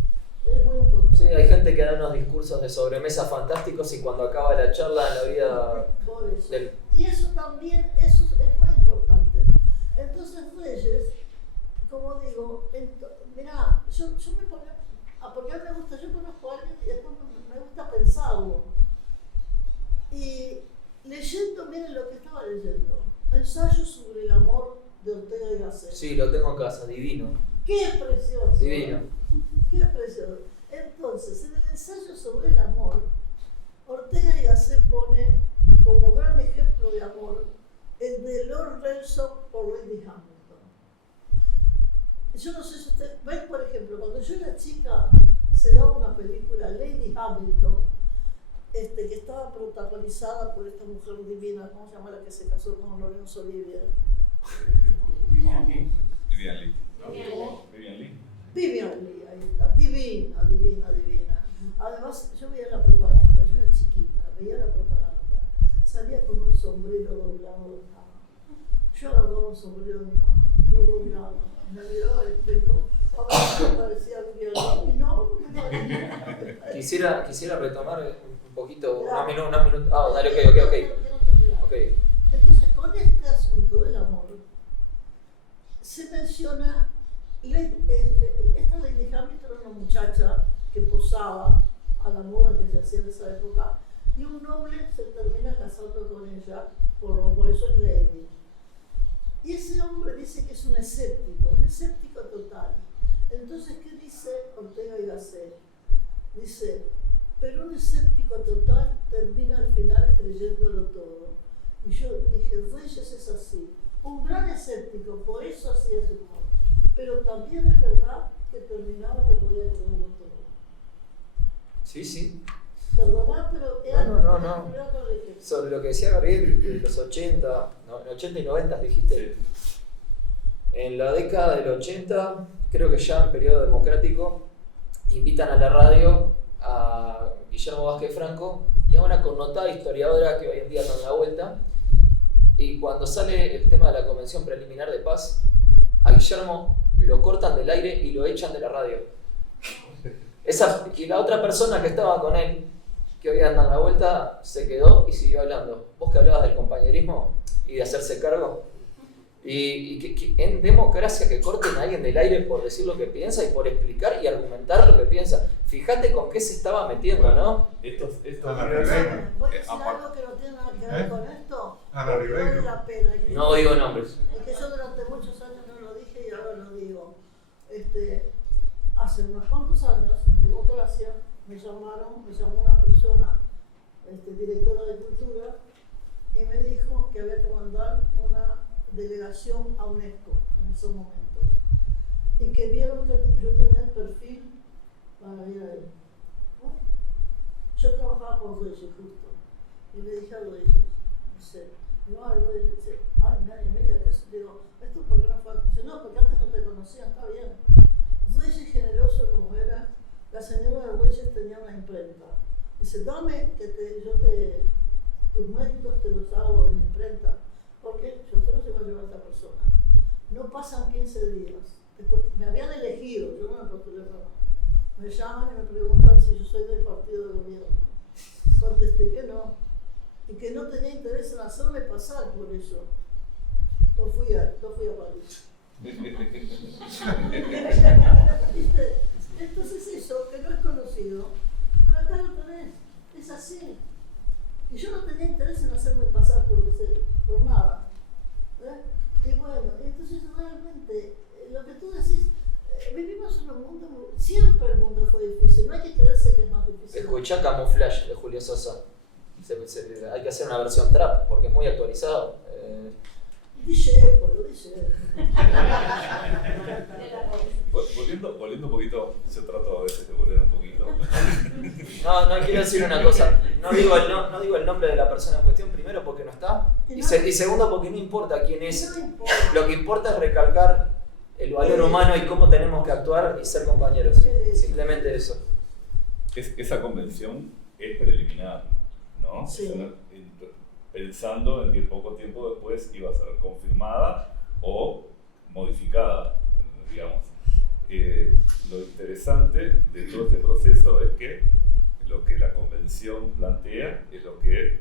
Es muy importante. Sí, hay gente que da unos discursos de sobremesa fantásticos y cuando acaba la charla en la vida Por eso. del... Y eso también, eso es muy importante. Entonces Reyes, como digo, mirá, yo me ponía porque a mí me gusta, yo conozco a alguien y después me gusta pensarlo. Y leyendo, miren lo que estaba leyendo, Ensayo sobre el amor de Ortega y Gasset. Sí, lo tengo en casa, divino. ¡Qué precioso! Divino. ¡Qué precioso! Entonces, en el ensayo sobre el amor, Ortega y Gasset pone como gran ejemplo de amor el de Lord Nelson por Lady Hamilton. Yo no sé si ustedes ven, por ejemplo, cuando yo era chica, se daba una película, Lady Hamilton, que estaba protagonizada por esta mujer divina, ¿cómo se llama la que se casó con Lorenzo Olivier? Vivian Lee. ¿Cómo? Vivian Lee. Vivian Lee, ahí está, divina, divina, divina. Además, yo veía la propaganda, yo era chiquita, veía la propaganda, salía con un sombrero doblado. Yo agarraba un sombrero de mi mamá, lo doblaba, me miraba al espejo, a ver si me parecía Vivian Lee, y no me parecía. Quisiera retomar un poquito, Claro. una minuto. Ah, dale, ok. Entonces, con este asunto del amor, se menciona, esta Lady Hamilton era una muchacha que posaba a la moda que se hacía en esa época, y un noble se termina casando con ella, por eso es Lady. Y ese hombre dice que es un escéptico total. Entonces, ¿qué dice Ortega y Gasset? Dice, pero un escéptico total termina al final creyéndolo todo. Y yo dije, Reyes es así, un gran escéptico, por eso hacía ese humor. Pero también es verdad que terminaba que podía creerlo todo. Sí. Perdonad, pero era No. era otro ejemplo. Sobre lo que decía Gabriel, de los 80 y 90 dijiste. En la década del 80, creo que ya en periodo democrático, invitan a la radio a Guillermo Vázquez Franco y a una connotada historiadora que hoy en día no da la vuelta. Y cuando sale el tema de la Convención Preliminar de Paz, a Guillermo lo cortan del aire y lo echan de la radio. Y la otra persona que estaba con él, que hoy anda en la vuelta, se quedó y siguió hablando. Vos que hablabas del compañerismo y de hacerse cargo. Y que en democracia que corten a alguien del aire por decir lo que piensa y por explicar y argumentar lo que piensa. Fíjate con qué se estaba metiendo, ¿no? Estos Ana universos- Ribeiro. Voy a decir algo que no tiene nada que ver con esto. Ana porque vale Ribeiro. la pena. No digo nombres. Es que yo durante muchos años no lo dije y ahora lo digo. Hace unos cuantos años, en democracia, me llamó una persona, directora de cultura, y me dijo que había que mandar una delegación a UNESCO en esos momentos. Y que vieron que yo tenía el perfil para ir a él. Bueno, yo trabajaba con Reyes justo. Y le dije a Reyes, dice, no, Reyes, dice, ay, nadie me diga que eso. Digo, ¿esto por qué no fue? Dice, no, porque antes no te conocían, está bien. Reyes generoso como era, la señora de Reyes tenía una imprenta. Dice, dame que tus méritos te los hago en imprenta, porque yo se los iba a llevar a esta persona. No pasan 15 días. Después me habían elegido, yo no me postulé para nada. Me llaman y me preguntan si yo soy del partido de gobierno. Contesté que no. Y que no tenía interés en hacerme pasar por eso. No fui a París. ¿Viste? Entonces eso, que no es conocido, pero acá lo tenés, es así. Y yo no tenía interés en hacerme pasar por nada. Y bueno, entonces realmente, lo que tú decís, vivimos en un mundo, siempre el mundo fue difícil, no hay que creerse que es más difícil. Escuchá Camouflage de Julio Sosa. Hay que hacer una versión trap porque es muy actualizado. Dice, lo dice. Volviendo un poquito, yo trato a veces de volver un poquito. No quiero decir una cosa. No digo el nombre de la persona en cuestión, primero porque no está. Y segundo porque no importa quién es. No importa. Lo que importa es recalcar el valor humano y cómo tenemos que actuar y ser compañeros. Simplemente eso. Esa convención es preliminar, ¿no? Sí. Pensando en que poco tiempo después iba a ser confirmada o modificada, digamos. Lo interesante de todo este proceso es que lo que la convención plantea es lo que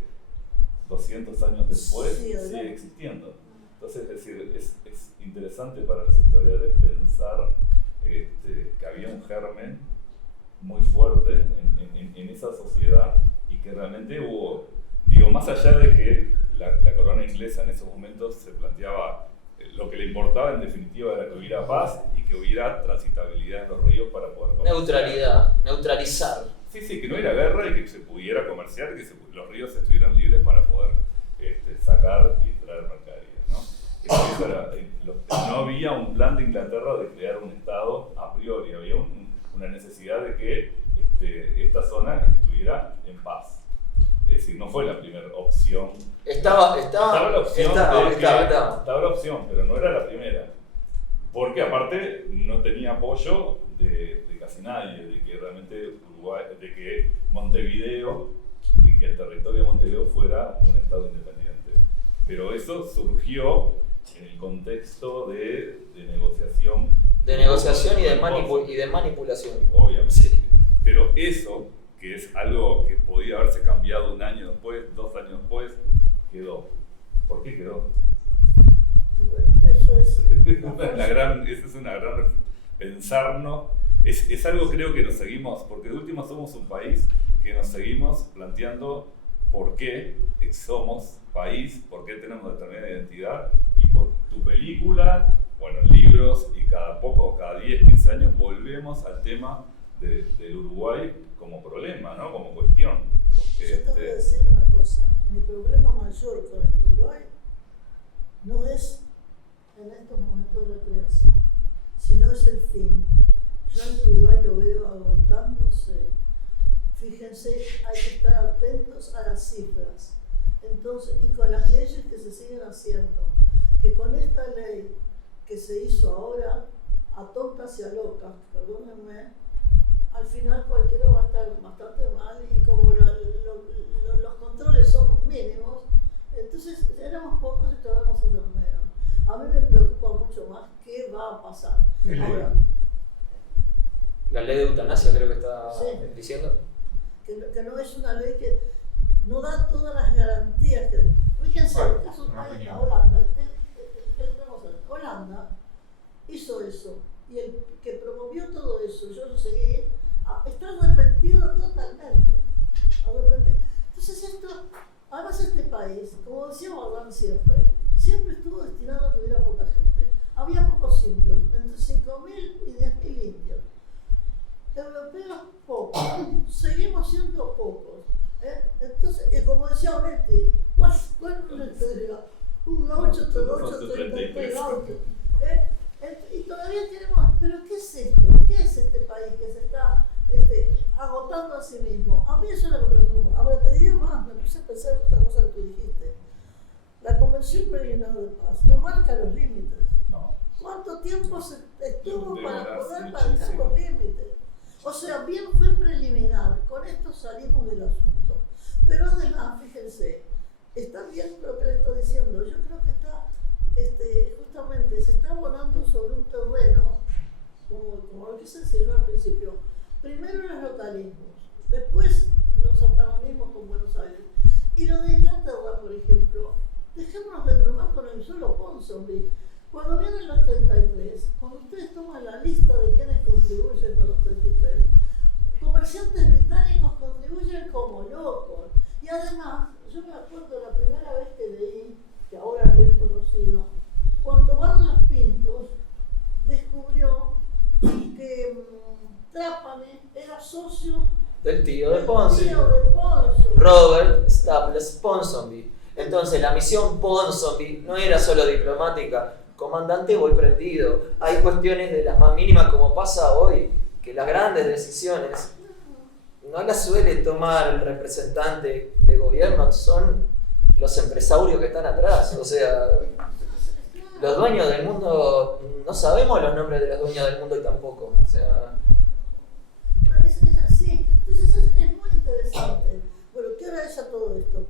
200 años después Sí, sigue existiendo. Entonces, es decir, es interesante para los historiadores pensar que había un germen muy fuerte en esa sociedad y que realmente hubo, digo, más allá de que la corona inglesa en esos momentos se planteaba, lo que le importaba en definitiva era que hubiera paz y que hubiera transitabilidad en los ríos para poder comerciar. Neutralidad, neutralizar. Sí, que no hubiera guerra y que se pudiera comerciar, que los ríos estuvieran libres para poder sacar y traer mercaderías, ¿no? Eso era, no había un plan de Inglaterra de crear un Estado a priori, había una necesidad de que esta zona estuviera en paz. Es decir, no fue la primera opción. Estaba la opción, estaba. Estaba la opción, pero no era la primera. Porque aparte no tenía apoyo de casi nadie, de que realmente Uruguay, de que Montevideo y que el territorio de Montevideo fuera un Estado independiente. Pero eso surgió en el contexto de negociación. De negociación y de manipulación. Obviamente. Sí. Pero eso, que es algo que podía haberse cambiado un año después, 2 años después, quedó. ¿Por qué quedó? Bueno, eso es Esa es una gran pensarnos. Es algo, creo, que nos seguimos, porque de último somos un país que nos seguimos planteando por qué somos país, por qué tenemos determinada identidad, y por tu película, bueno, libros, y cada 10, 15 años volvemos al tema del Uruguay como problema, ¿no? Como cuestión. Yo te voy a decir una cosa, mi problema mayor con el Uruguay no es en estos momentos de creación, sino es el fin. Yo en Uruguay lo veo agotándose. Fíjense, hay que estar atentos a las cifras. Entonces, y con las leyes que se siguen haciendo, que con esta ley que se hizo ahora, a tontas y a locas, perdónenme, al final cualquiera va a estar bastante mal, y como los controles son mínimos, entonces éramos pocos y todavía vamos a ser menos. A mí me preocupa mucho más qué va a pasar. Ahora, La ley de eutanasia creo que está diciendo. Que no es una ley que no da todas las garantías que... Fíjense, el caso de Holanda. Holanda hizo eso, y el que promovió todo eso, yo lo seguí, está arrepentido totalmente. Entonces además este país, como decía Bardán siempre estuvo destinado a que hubiera poca gente. Había pocos indios, entre 5.000 y 10.000 indios. Europeos pocos, seguimos siendo pocos. Entonces, como decía Onetti, ¿cuál es la historia? Un gaucho, otro gaucho, 33 gauchos. Y todavía tenemos, pero ¿qué es esto? ¿Qué es este país que se está agotando a sí mismo? A mí eso es lo que me preocupa. Ahora te digo más, me puse a pensar en otra cosa que tú dijiste. La Convención Preliminar de Paz no marca los límites. No. ¿Cuánto tiempo se estuvo para poder marcar los límites? O sea, bien fue preliminar, con esto salimos del asunto. Pero además, fíjense, está bien lo que le estoy diciendo. Yo creo que está, justamente, se está volando sobre un terreno, como lo que se enseñó al principio. Primero los localismos, después los antagonismos con Buenos Aires. Y lo de Inglaterra, por ejemplo, dejémonos de bromar con el solo Ponsonby. Cuando vienen los 33, cuando ustedes toman la lista de quienes contribuyen con los 33, comerciantes británicos contribuyen como locos. Y además, yo me acuerdo la primera vez que leí, que ahora es bien conocido, cuando Barrios Pintos descubrió que Trapani era socio del tío de Ponsonby, Ponsonby. Robert Staples Ponsonby. Entonces la misión Ponsonby no era solo diplomática. Comandante, voy prendido. Hay cuestiones de las más mínimas, como pasa hoy, que las grandes decisiones no las suele tomar el representante de gobierno, son los empresarios que están atrás. O sea, los dueños del mundo, no sabemos los nombres de los dueños del mundo y tampoco. O sea, es así. Entonces es muy interesante. Bueno, ¿qué hora es a todo esto?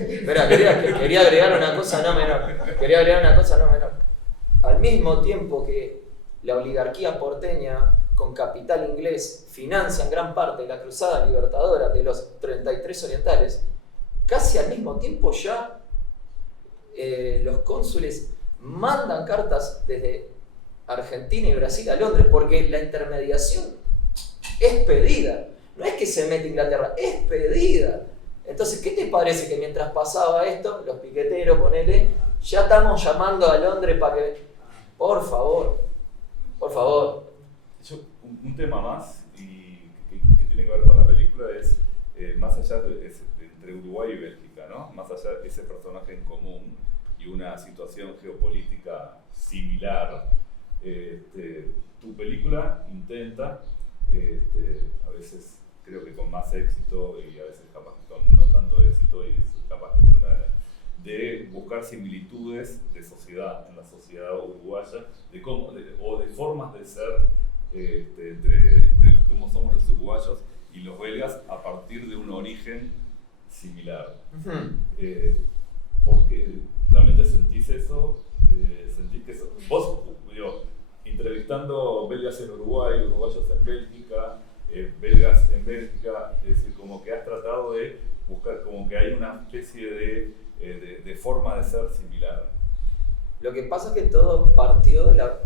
Espera, quería agregar una cosa no menor. Al mismo tiempo que la oligarquía porteña con capital inglés financia en gran parte la cruzada libertadora de los 33 orientales, casi al mismo tiempo ya los cónsules mandan cartas desde Argentina y Brasil a Londres, porque la intermediación es pedida. No es que se mete Inglaterra, es pedida. Entonces, ¿qué te parece que mientras pasaba esto, los piqueteros, ponele, ya estamos llamando a Londres para que... Por favor. Un tema más y que tiene que ver con la película es más allá entre Uruguay y Bélgica, ¿no? Más allá de ese personaje en común y una situación geopolítica similar, tu película intenta, a veces creo que con más éxito y a veces capaz con no tanto éxito, y capaz que es una de buscar similitudes de sociedad en la sociedad uruguaya, o de formas de ser entre los que somos los uruguayos y los belgas a partir de un origen similar. Porque realmente sentís eso, vos, entrevistando belgas en Uruguay, uruguayos en Bélgica, belgas en Bélgica, es decir, como que has tratado de buscar, como que hay una especie de forma de ser similar. Lo que pasa es que todo partió de la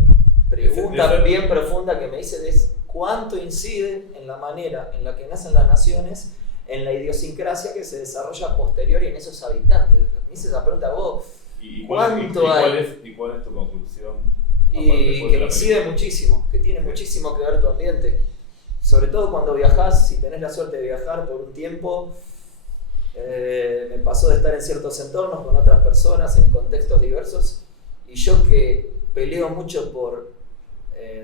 pregunta bien profunda que me hice es cuánto incide en la manera en la que nacen las naciones, en la idiosincrasia que se desarrolla posterior y en esos habitantes. Me hice esa pregunta vos, ¿cuánto hay? ¿Y cuál es tu conclusión? Y que incide muchísimo, que tiene muchísimo que ver tu ambiente. Sobre todo cuando viajás, si tenés la suerte de viajar por un tiempo, me pasó de estar en ciertos entornos con otras personas en contextos diversos, y yo que peleo mucho por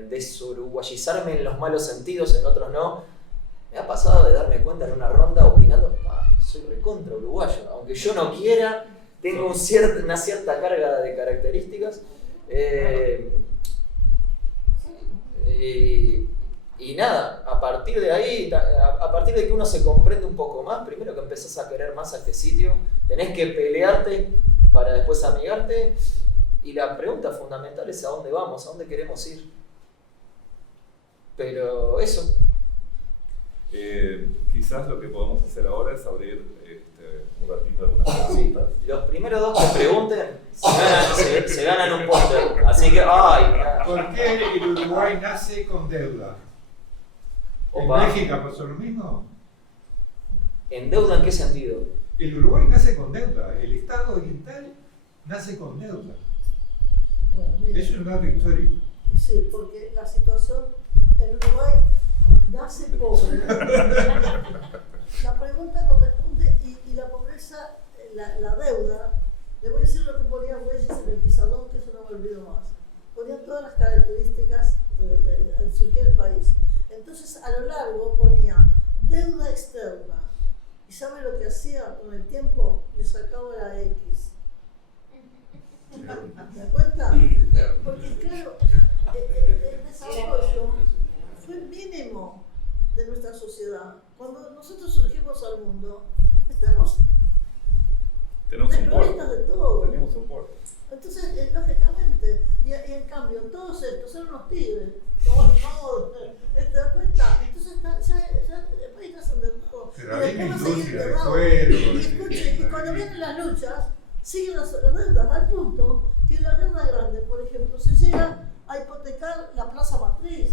desuruguayizarme en los malos sentidos, en otros no, me ha pasado de darme cuenta en una ronda opinando, soy recontra uruguayo, aunque yo no quiera, tengo una cierta carga de características, y nada, a partir de ahí, a partir de que uno se comprende un poco más, primero que empezás a querer más a este sitio, tenés que pelearte para después amigarte, y la pregunta fundamental es a dónde vamos, a dónde queremos ir. Pero eso. Quizás lo que podemos hacer ahora es abrir un ratito algunas preguntas. Los primeros dos que pregunten se ganan un póster. Así que, ¿por qué el Uruguay nace con deuda? ¿En México pasó lo mismo? ¿En deuda en qué sentido? El Uruguay nace con deuda. El Estado oriental nace con deuda. Bueno, mira, es un dato histórico. Sí, porque la situación en Uruguay nace pobre. La pregunta corresponde, y la pobreza, la deuda, le voy a decir lo que ponía Güelles en el Pizarrón, que eso no me olvido más. Ponía todas las características de surgir el país. Entonces, a lo largo ponía deuda externa. ¿Y sabe lo que hacía con el tiempo? Le sacaba la X. ¿Me das cuenta? Porque claro, el desarrollo fue el mínimo de nuestra sociedad. Cuando nosotros surgimos al mundo, estamos desprovistos de todo. Tenemos un puerto. Entonces, lógicamente, y en cambio, todos estos eran unos tigres. ¿Te das cuenta? Entonces, ya el país está endeudado. Pero había una industria de cuero. Y cuando vienen las luchas, siguen las deudas, al punto que en la guerra grande, por ejemplo, se llega a hipotecar la plaza matriz.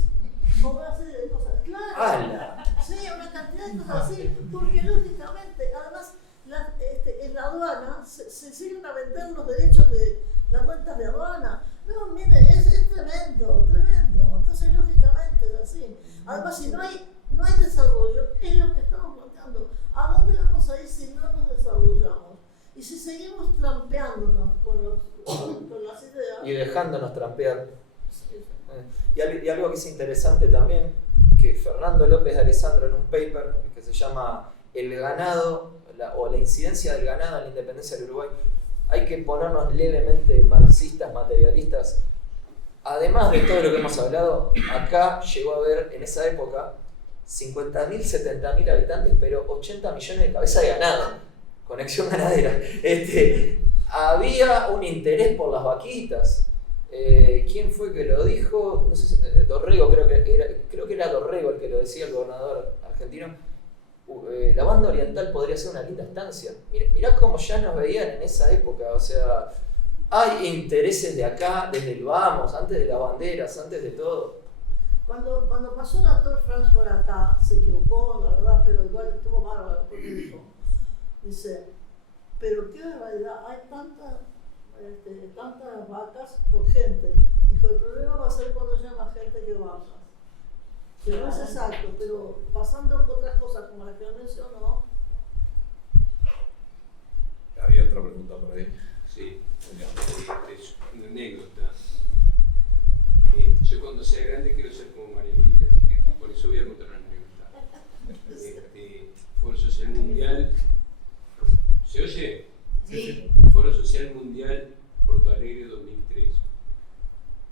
O una serie de cosas. Claro. Sí, una cantidad de cosas así. Porque lógicamente, además, en la aduana se siguen a vender los derechos de las cuentas de aduana. No, mire, es tremendo, tremendo. Entonces, lógicamente es así. Además, si no hay desarrollo, es lo que estamos planteando. ¿A dónde vamos a ir si no nos desarrollamos? Y si seguimos trampeándonos con las ideas... Y dejándonos trampear. Y algo que es interesante también, que Fernando López de Alessandro en un paper que se llama El ganado, o la incidencia del ganado en la independencia del Uruguay, hay que ponernos levemente marxistas, materialistas. Además de todo lo que hemos hablado, acá llegó a haber en esa época 50.000, 70.000 habitantes, pero 80 millones de cabezas de ganado. Conexión ganadera. Había un interés por las vaquitas. ¿Quién fue que lo dijo? No sé si, Dorrego, creo que era Dorrego el que lo decía, el gobernador argentino. La banda oriental podría ser una linda estancia. Mirá cómo ya nos veían en esa época. O sea, hay intereses de acá, desde el vamos, antes de las banderas, antes de todo. Cuando pasó el actor Franz por acá, se equivocó, la verdad, pero igual estuvo bárbaro, porque dice, pero qué barbaridad, hay tantas vacas por gente. Dijo, el problema va a ser cuando haya más gente que vacas. Que no es exacto, pero pasando otras cosas como las que él mencionó. Había otra pregunta por ahí. Sí, es una anécdota. Yo cuando sea grande quiero ser como María Emilia, así que por eso voy a contar una anécdota. Foro Social Mundial, ¿se oye? Sí. Foro Social Mundial Porto Alegre 2003.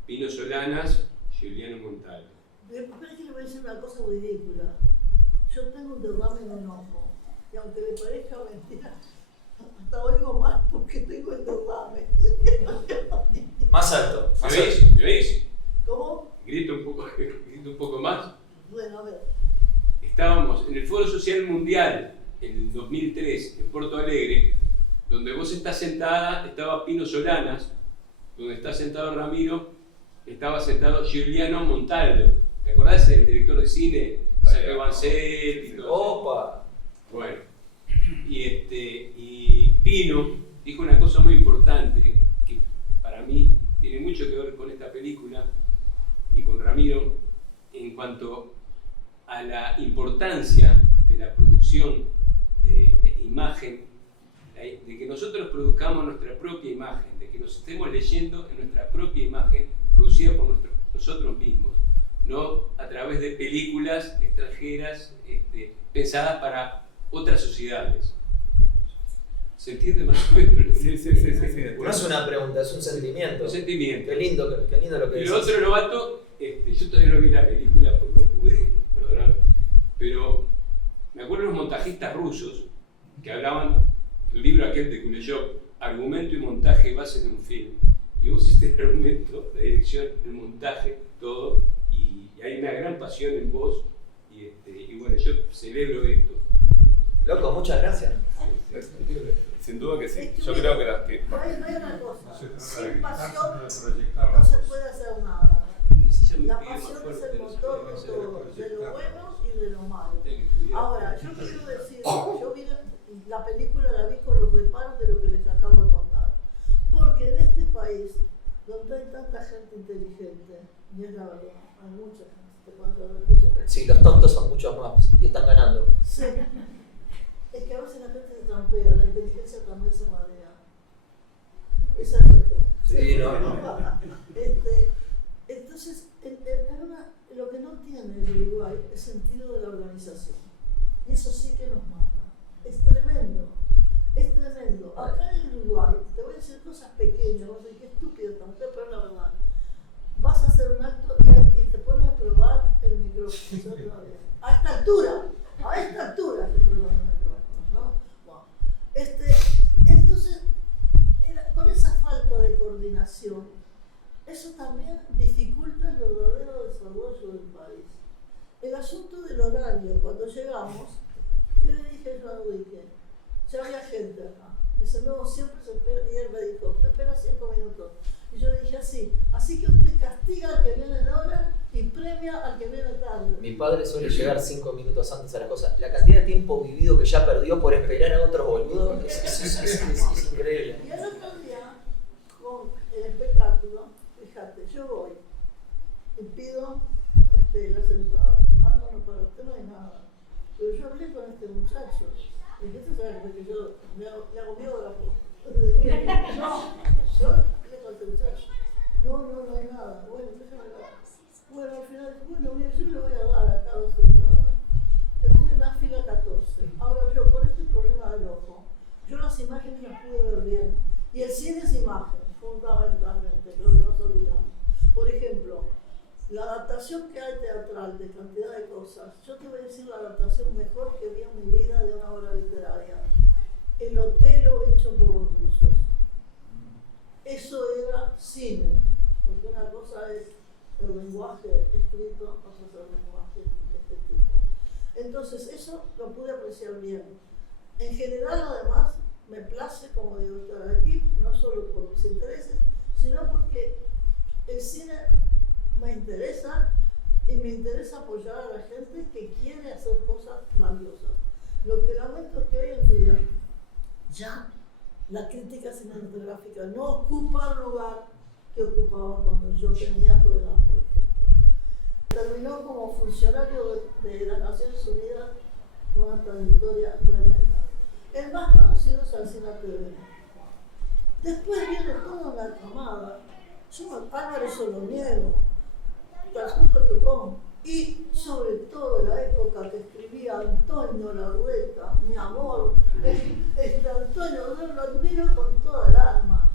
Pino Solanas, Giuliano Montalvo. Después que le voy a decir una cosa ridícula. Yo tengo un derrame en un ojo, y aunque le parezca mentira, hasta oigo más porque tengo el derrame. Más alto. ¿Me veis? ¿Me veis? ¿Cómo? Grito un poco más. Bueno, a ver. Estábamos en el Foro Social Mundial en 2003 en Porto Alegre, donde vos estás sentada, estaba Pino Solanas, donde está sentado Ramiro, estaba sentado Giuliano Montalvo. ¿Te acordás del director de cine? Sergio Bancel y todo. ¡Opa! Bueno, y Pino dijo una cosa muy importante que para mí tiene mucho que ver con esta película y con Ramiro en cuanto a la importancia de la producción de imagen, de que nosotros produzcamos nuestra propia imagen, de que nos estemos leyendo en nuestra propia imagen producida por nosotros mismos, no a través de películas extranjeras pensadas para otras sociedades. ¿Se entiende más o menos? Sí. No es una pregunta, es un sentimiento. Un sentimiento. Qué lindo lo que Y dices. lo otro novato, yo todavía no vi la película porque no pude, perdón, pero me acuerdo de los montajistas rusos que hablaban, el libro aquel de Kuleshov, argumento y montaje base de un film. Y vos hiciste el argumento, la dirección, el montaje, todo, y hay una gran pasión en vos, y bueno, yo celebro esto. Loco, muchas gracias. Sin duda que sí. Yo creo que las que. No hay una cosa. Sin pasión no se proyectar. puede hacer nada. Si yo me La pido más pasión es fuerte, el no sé motor qué de hacer. todo, de lo bueno y de lo malo. Tengo que estudiar. Ahora, yo quiero decir, yo vi la película, la vi con los reparos de lo que les acabo de contar. Porque en este país, donde hay tanta gente inteligente, y es la verdad, hay mucha gente, te puedo hablar de mucha gente. Sí, los tontos son muchos más y están ganando. Sí. Es que a veces la gente se trampea, la inteligencia también se marea. Esa es otra. Sí, no. Entonces, lo que no tiene el Uruguay es sentido de la organización. Y eso sí que nos mata. Es tremendo. Es tremendo. Acá en el Uruguay, te voy a decir cosas pequeñas, vas a decir, qué estúpido tan feo, pero es la verdad. Vas a hacer un acto y te ponen a probar el micrófono. A esta altura te prueban el micrófono, ¿no? Bueno, entonces, con esa falta de coordinación, eso también dificulta el verdadero desarrollo del país. El asunto del horario, cuando llegamos, yo le dije a Enrique, ya había gente acá. Dice, no, siempre se espera, y él me dijo, se espera 5 minutos. Y yo le dije así que usted castiga al que viene en hora y premia al que viene tarde. Mi padre suele llegar 5 minutos antes a la cosa. La cantidad de tiempo vivido que ya perdió por esperar a otros boludos es increíble. Y el otro día, con el espectáculo, fíjate, yo voy y pido las entradas. No, para usted no hay nada. Pero yo hablé con este muchacho. Y usted sabe que yo le hago biógrafo. Yo hablé con este muchacho. No hay nada. Bueno, déjame ver. Bueno, al final, mira, yo le voy a dar a cada entradas. Que tiene una fila 14. Ahora yo, con este problema del ojo, yo las imágenes las pude ver bien. Y el cine es imagen, fundamentalmente, creo que nos olvidamos. Por ejemplo, la adaptación que hay teatral de cantidad de cosas, yo te voy a decir la adaptación mejor que vi en mi vida de una obra literaria. El Otelo hecho por los rusos. Eso era cine, porque una cosa es el lenguaje escrito, otra es el lenguaje de este tipo. Entonces, eso lo pude apreciar bien. En general, además, me place, como digo, estar aquí, no solo por mis intereses, sino porque el cine me interesa y me interesa apoyar a la gente que quiere hacer cosas valiosas. Lo que lamento es que hoy en día ya la crítica cinematográfica no ocupa el lugar que ocupaba cuando yo tenía tu edad, por ejemplo. Terminó como funcionario de las Naciones Unidas con una trayectoria tremenda. El más conocido es Alcina TV. Después viene toda una camada. Álvarez Soloniego, Francisco Tucón, y sobre todo la época que escribía Antonio Larreta, mi amor, Antonio, yo lo admiro con toda el alma,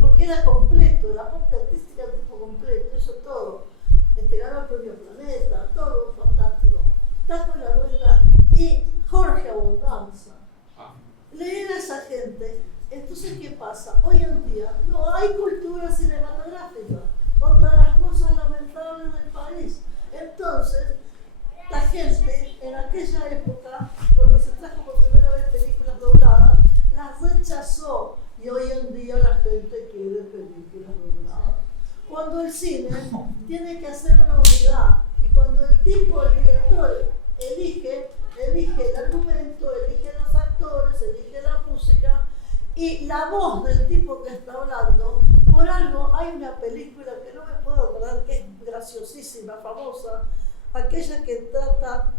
porque era completo, la parte artística era tipo completo, eso todo. Ganó el premio Planeta, todo fantástico. Taco Larreta y Jorge Abundanza. Leer a esa gente. Entonces, ¿qué pasa? Hoy en día no hay cultura cinematográfica, otra de las cosas lamentables del país. Entonces, la gente en aquella época, cuando se trajo por primera vez películas dobladas, las rechazó y hoy en día la gente quiere películas dobladas. Cuando el cine tiene que hacer una unidad y cuando el director elige el argumento, elige los actores, elige la música, y la voz del tipo que está hablando, por algo hay una película que no me puedo acordar, que es graciosísima, famosa, aquella que trata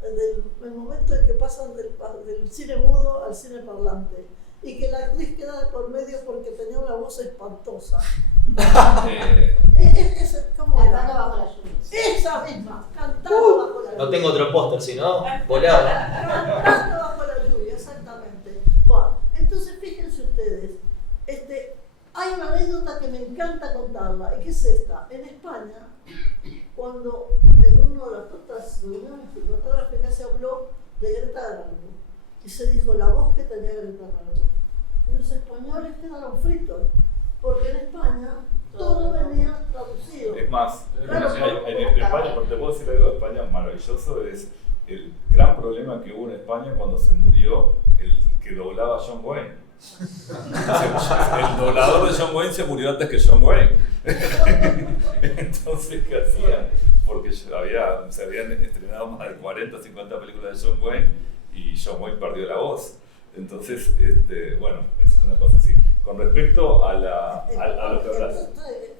del momento en que pasan del cine mudo al cine parlante, y que la actriz queda de por medio porque tenía una voz espantosa. ¿Cómo era? Cantando bajo la lluvia. Esa misma, cantando bajo la lluvia. No tengo otro póster, sino volaba. Cantando bajo la lluvia, exactamente. Bueno, entonces fíjense ustedes, hay una anécdota que me encanta contarla, y que es esta. En España, cuando en una de las otras reuniones cinematográficas se habló de Greta Garbo, y se dijo la voz que tenía Greta Garbo, y los españoles quedaron fritos, porque en España todo venía traducido. Es más, Claro, en España, porque te puedo decir algo de España maravilloso, es el gran problema que hubo en España cuando se murió el que doblaba a John Wayne. El doblador de John Wayne se murió antes que John Wayne. Entonces, ¿qué hacían? Porque se habían estrenado más de 40, 50 películas de John Wayne y John Wayne perdió la voz. Entonces, bueno, es una cosa así. Con respecto a lo que hablas.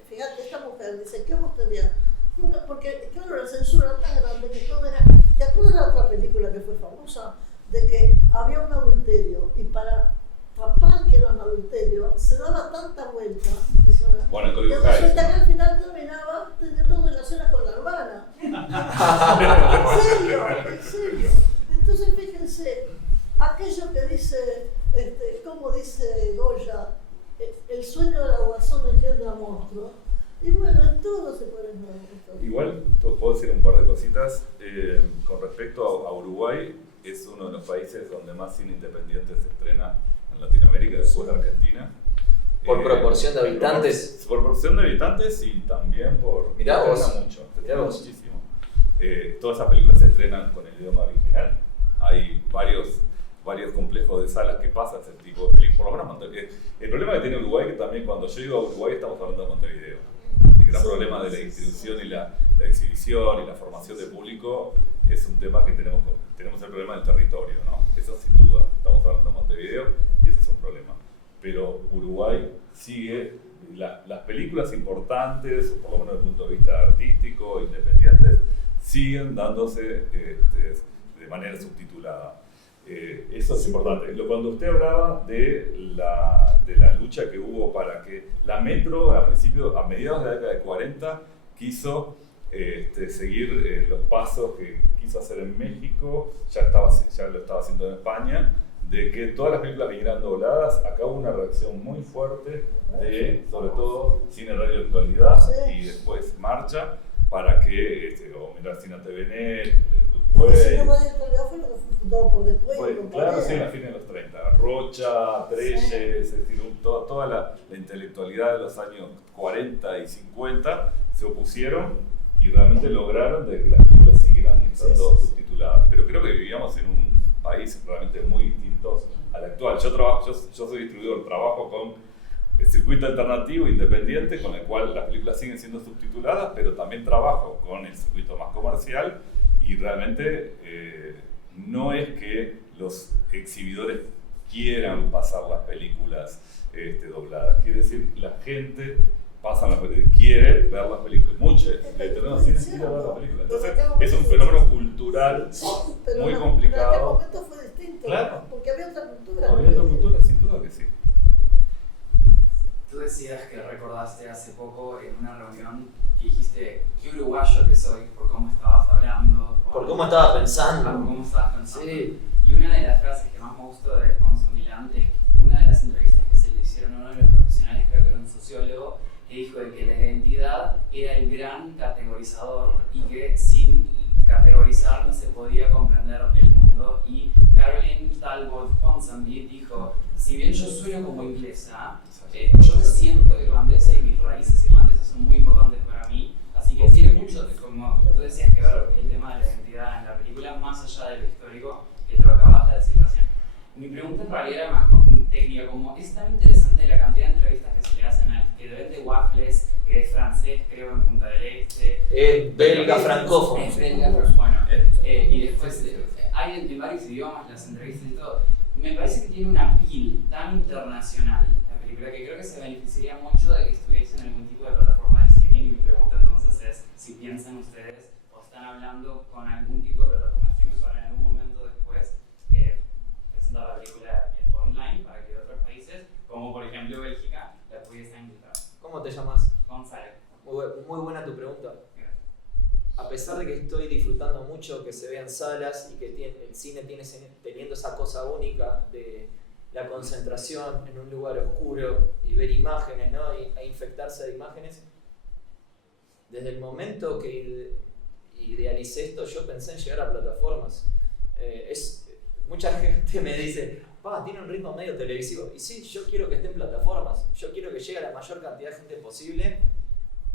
Fíjate, esta mujer dice, ¿qué vos tenías? Nunca, porque claro, la censura era tan grande que todo era... ¿Te acuerdas de otra película que fue famosa? De que había un adulterio y para tapar que era un adulterio se daba tanta vuelta. Bueno, el que Código resulta que Hays. al final terminaba teniendo relaciones con la hermana. En serio. Entonces fíjense, aquello que dice, como dice Goya, el sueño de la guasón engendra monstruos. Y bueno, en todo se puede ver. Igual, puedo decir un par de cositas. Con respecto a Uruguay, es uno de los países donde más cine independiente se estrena en Latinoamérica, después de Argentina. ¿Por proporción de habitantes? Por proporción de habitantes y también por... Mirá se vos. estrena mucho, se Mirá estrena vos. muchísimo. Todas esas películas se estrenan con el idioma original. Hay varios complejos de salas que pasan ese tipo de películas. Por lo menos el problema que tiene Uruguay, que también cuando yo digo a Uruguay estamos hablando de Montevideo. El gran problema de la distribución y la exhibición y la formación de público es un tema que tenemos el problema del territorio, ¿no? Eso sin duda, estamos hablando de Montevideo y ese es un problema. Pero Uruguay sigue, las películas importantes, o por lo menos desde el punto de vista artístico, independientes, siguen dándose de manera subtitulada. Eso es importante. Cuando usted hablaba de la lucha que hubo para que la Metro, a mediados de la década de 40, quiso seguir los pasos que quiso hacer en México, ya lo estaba haciendo en España, de que todas las películas vinieran dobladas. Acá hubo una reacción muy fuerte de, sobre todo, Cine Radio Actualidad y después Marcha, para que, o mirar Cine TVN, El Cine Radio Actualidad fue lo que fue fundado por después. claro, sí, en la fin de los 30. Rocha, Treyes, es decir, toda la intelectualidad de los años 40 y 50 se opusieron y realmente lograron de que las películas siguieran estando subtituladas. Pero creo que vivíamos en un país realmente muy distinto al actual. Yo soy distribuidor, trabajo con circuito alternativo independiente con el cual las películas siguen siendo subtituladas, pero también trabajo con el circuito más comercial y realmente no es que los exhibidores quieran pasar las películas dobladas, quiere decir la gente quiere ver las películas, muchos tenemos quiere ver las películas, entonces es un fenómeno cultural pero muy en complicado. aquel momento fue distinto, Claro. porque había otra cultura. Había otra cultura, sin duda que sí. Tú decías que recordaste hace poco en una reunión que dijiste qué uruguayo que soy por cómo estabas hablando. Por cómo estabas pensando. Por cómo estabas pensando. Sí. Y una de las frases que más me gustó de Alfonso Milán es una de las entrevistas que se le hicieron a uno de los profesionales, creo que era un sociólogo, que dijo de que la identidad era el gran categorizador y que sin categorizar no se podía comprender el mundo. Y Caroline Talbot Ponsonby dijo, si bien yo sueno como inglesa, yo me siento irlandesa y mis raíces irlandesas son muy importantes para mí, así que tiene mucho, como tú decías, que ver el tema de la identidad en la película, más allá de lo histórico que lo acabas de decir recién. Mi pregunta en realidad era más técnica, como es tan interesante la cantidad de entrevistas que se le hacen al que vende waffles, que es francés, creo, en Punta del Este. Belga francófono. Es belga, bueno. Y después hay en varios idiomas las entrevistas y todo. Me parece que tiene una appeal tan internacional la película que creo que se beneficiaría mucho de que estuviese en algún tipo de plataforma de streaming. Y mi pregunta entonces es si piensan ustedes o están hablando con algún tipo de plataforma de streaming para en algún momento después presentar la película online para que otros países, como por ejemplo Bélgica, la pudiesen invitar. ¿Cómo te llamas? Gonzalo. Muy buena tu pregunta. A pesar de que estoy disfrutando mucho que se vean salas y que el cine teniendo esa cosa única de la concentración en un lugar oscuro y ver imágenes, ¿no? E infectarse de imágenes, desde el momento que idealicé esto yo pensé en llegar a plataformas. Mucha gente me dice, tiene un ritmo medio televisivo, y sí, yo quiero que esté en plataformas, yo quiero que llegue a la mayor cantidad de gente posible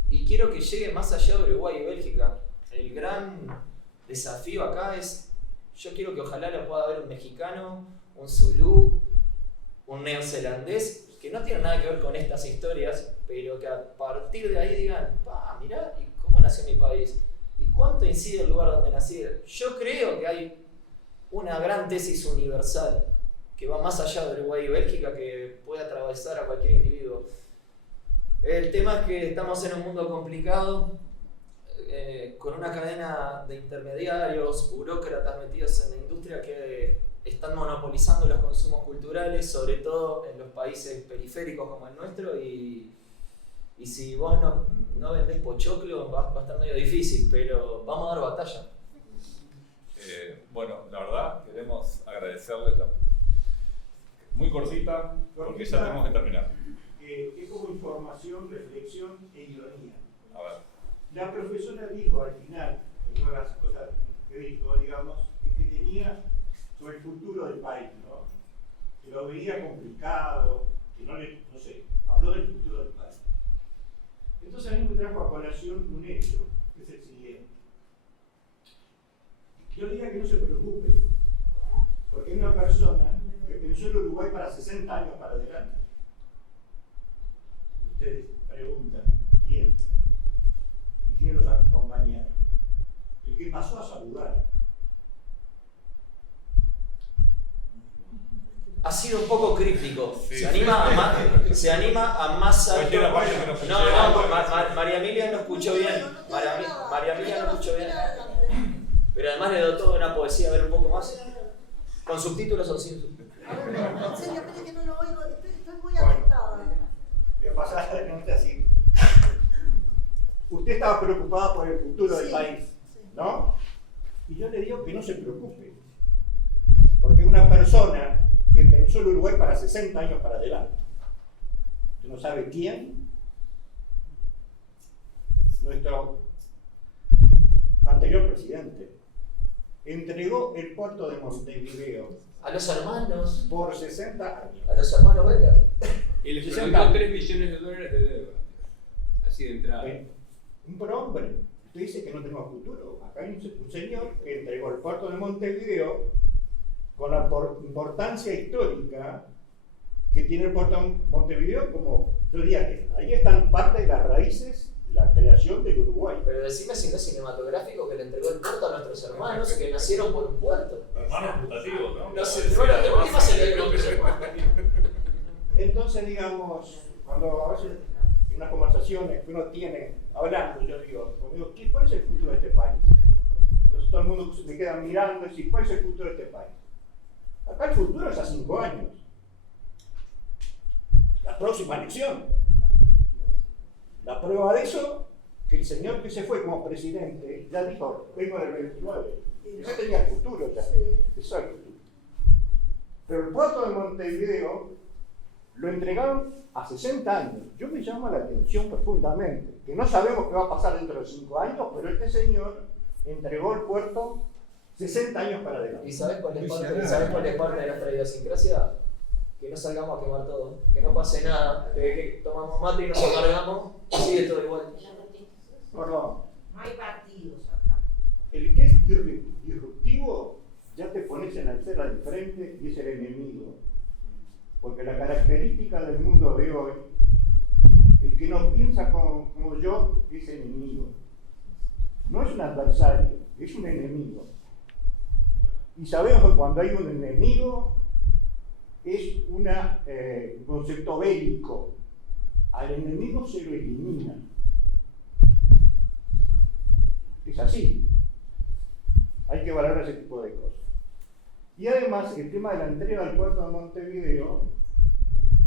y quiero que llegue más allá de Uruguay y Bélgica. El gran desafío acá es, yo quiero que ojalá lo pueda ver un mexicano, un zulú, un neozelandés, que no tienen nada que ver con estas historias, pero que a partir de ahí digan, mirá, ¿y cómo nació mi país? ¿Y cuánto incide el lugar donde nací? Yo creo que hay una gran tesis universal que va más allá de Uruguay y Bélgica, que puede atravesar a cualquier individuo. El tema es que estamos en un mundo complicado, con una cadena de intermediarios, burócratas metidos en la industria que están monopolizando los consumos culturales, sobre todo en los países periféricos como el nuestro, y si vos no vendés pochoclo va a estar medio difícil, pero vamos a dar batalla. Bueno, la verdad queremos agradecerles muy cortita, porque ya tenemos que terminar. Es como información, reflexión e ironía. A ver. La profesora dijo al final, en una de las cosas que dijo, digamos, es que tenía sobre el futuro del país, ¿no? Que lo veía complicado, que no sé, habló del futuro del país. Entonces a mí me trajo a colación un hecho, que es el siguiente. Yo diría que no se preocupe, porque hay una persona que pensó en Uruguay para 60 años para adelante. Y ustedes preguntan, ¿quién? ¿Y quién los acompañaron? El que pasó a saludar. Ha sido un poco críptico. Sí, se anima a más alto. Cualquiera parte que no escuché. María Emilia no escuchó bien. María Emilia no escuchó bien. Pero además le dotó de una poesía, a ver un poco más. Con subtítulos o sin subtítulos. En serio, espere que no lo oigo, estoy muy afectada. Voy a pasar adelante así. Usted estaba preocupada por el futuro del país, ¿no? Y yo le digo que no se preocupe. Porque una persona que pensó el Uruguay para 60 años para adelante. ¿Usted no sabe quién? Nuestro anterior presidente entregó el puerto de Montevideo A los hermanos. por 60 años. A los hermanos belgas. Y les prometió 3 millones de dólares de deuda. Así de entrada. Un prohombre. Usted dice que no tenemos futuro. Acá hay un señor que entregó el puerto de Montevideo con la importancia histórica que tiene el puerto de Montevideo, como yo diría que ahí están parte de las raíces de la creación del Uruguay. Pero decime si no es cinematográfico que le entregó el puerto a nuestros hermanos que nacieron por un puerto. Hermanos putativos, ¿no? No sé, bueno, de última se le dio Entonces, digamos, cuando a veces en unas conversaciones que uno tiene hablando, yo digo, ¿cuál es el futuro de este país? Entonces todo el mundo me queda mirando y dice, ¿cuál es el futuro de este país? Acá el futuro es a 5 años. La próxima elección. La prueba de eso, que el señor que se fue como presidente ya dijo, vengo del 29. Ya tenía el futuro ya. Eso es el futuro. Pero el puerto de Montevideo lo entregaron a 60 años. Yo me llama la atención profundamente, que no sabemos qué va a pasar dentro de 5 años, pero este señor entregó el puerto 60 años para adelante. ¿Y sabes cuál es parte de nuestra idiosincrasia? Que no salgamos a quemar todo, que no pase nada, que tomamos mate y nos amargamos y sigue todo igual. Perdón. No hay partidos acá. El que es disruptivo, ya te pones en la acera del frente y es el enemigo. Porque la característica del mundo de hoy, el que no piensa como yo, es enemigo. No es un adversario, es un enemigo. Y sabemos que cuando hay un enemigo, es un concepto bélico. Al enemigo se lo elimina. Es así. Hay que valorar ese tipo de cosas. Y además, el tema de la entrega del puerto de Montevideo,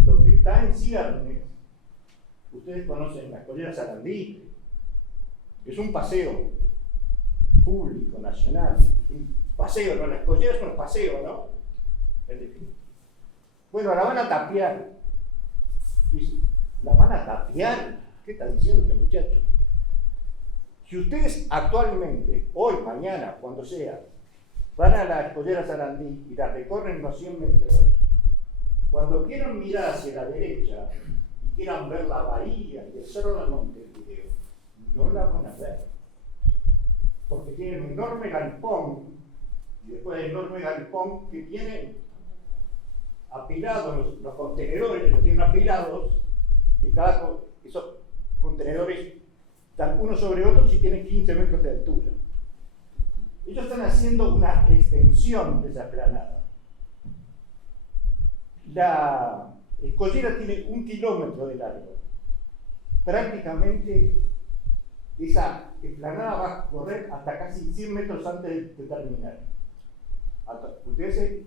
lo que está en ciernes, ustedes conocen la Escollera Sarandí, que es un paseo público, nacional. Un paseo, ¿no? La Escollera es un paseo, ¿no? En definitiva. Bueno, la van a tapiar. Dice, ¿la van a tapiar? ¿Qué está diciendo este muchacho? Si ustedes actualmente, hoy, mañana, cuando sea, van a la Escollera Sarandí y la recorren unos 100 metros, cuando quieran mirar hacia la derecha y quieran ver la bahía y el cerro de Montevideo, no la van a ver. Porque tienen un enorme galpón, y después del enorme galpón que tienen apilados, los contenedores los tienen apilados, y esos contenedores están unos sobre otros y tienen 15 metros de altura. Ellos están haciendo una extensión de esa explanada. La Escollera tiene 1 kilómetro de largo. Prácticamente esa explanada va a correr hasta casi 100 metros antes de terminar. Ustedes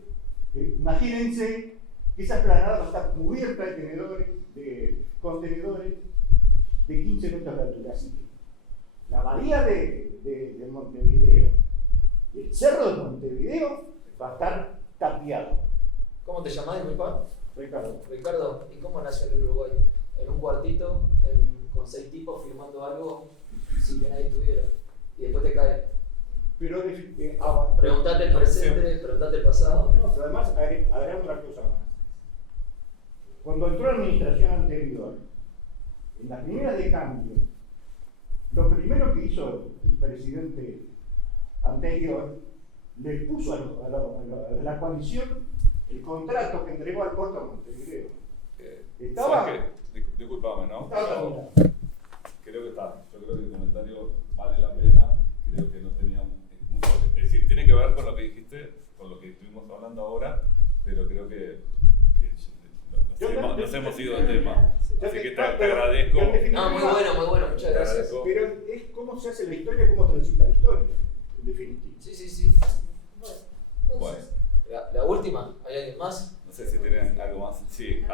imagínense que esa explanada va a estar cubierta de contenedores de 15 metros de altura. Así que la bahía de Montevideo y el cerro de Montevideo va a estar tapiado. ¿Cómo te llamás, disculpa? Ricardo. Ricardo, ¿y cómo nació el Uruguay? En un cuartito, con 6 tipos filmando algo sin que nadie estuviera. Y después te cae. Pero Preguntate el presente, preguntate el pasado. No, pero además agregamos una cosa más. Cuando entró la administración anterior, en las primeras de cambio, lo primero que hizo el presidente anterior, le puso a la coalición el contrato que entregó al puerto de Montevideo. ¿Sabes qué? Disculpame, ¿no? Estaba creo que está. Yo creo que el comentario vale la pena. Creo que no tenía mucho. Es decir, tiene que ver con lo que dijiste, con lo que estuvimos hablando ahora, pero creo que nos hemos ido del tema. Así que te agradezco. No, muy bueno, muchas gracias. Pero es cómo se hace la historia, cómo transita la historia, en definitiva. Sí. Bueno. La última, ¿hay alguien más? No sé si tienen algo más. Sí,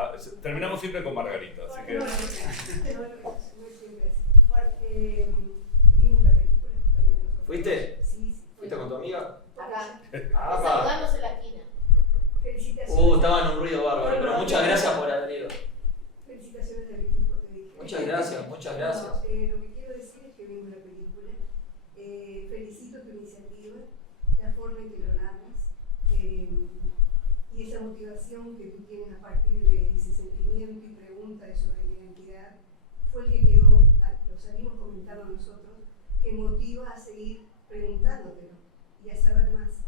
terminamos siempre con Margarita, así que. Muy simple. Porque vimos la película justamente nosotros. ¿Fuiste? Sí. ¿Fuiste con tu amiga? Acá. Ah, Saludamos en la esquina. Felicitaciones. estaba en un ruido bárbaro, pero muchas gracias por haber venido. Felicitaciones al equipo, te dije. Muchas gracias. No, lo que quiero decir es que vimos la película. Felicito tu iniciativa, la forma en que lo narras y esa motivación que tú tienes a partir de ese sentimiento y pregunta sobre la identidad fue el que quedó, lo salimos comentando nosotros, que motiva a seguir preguntándotelo y a saber más.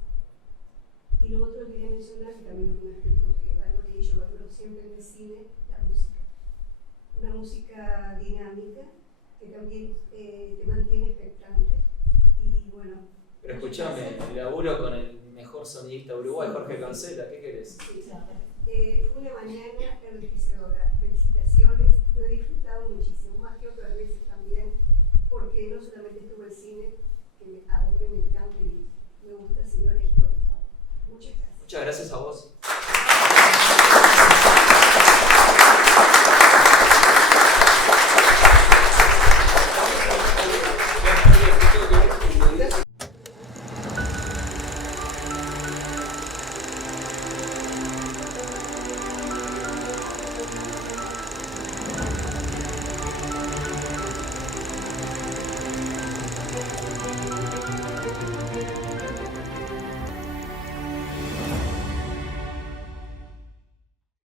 Y lo otro que quería mencionar, que también fue un aspecto que valoré que yo valoro siempre en el cine, la música. Una música dinámica que también te mantiene expectante. Y bueno. Pero escuchame, laburo con el mejor sonidista de Uruguay, Jorge Cancela, ¿qué querés? Sí, fue una mañana enriquecedora. Felicitaciones, lo he disfrutado muchísimo.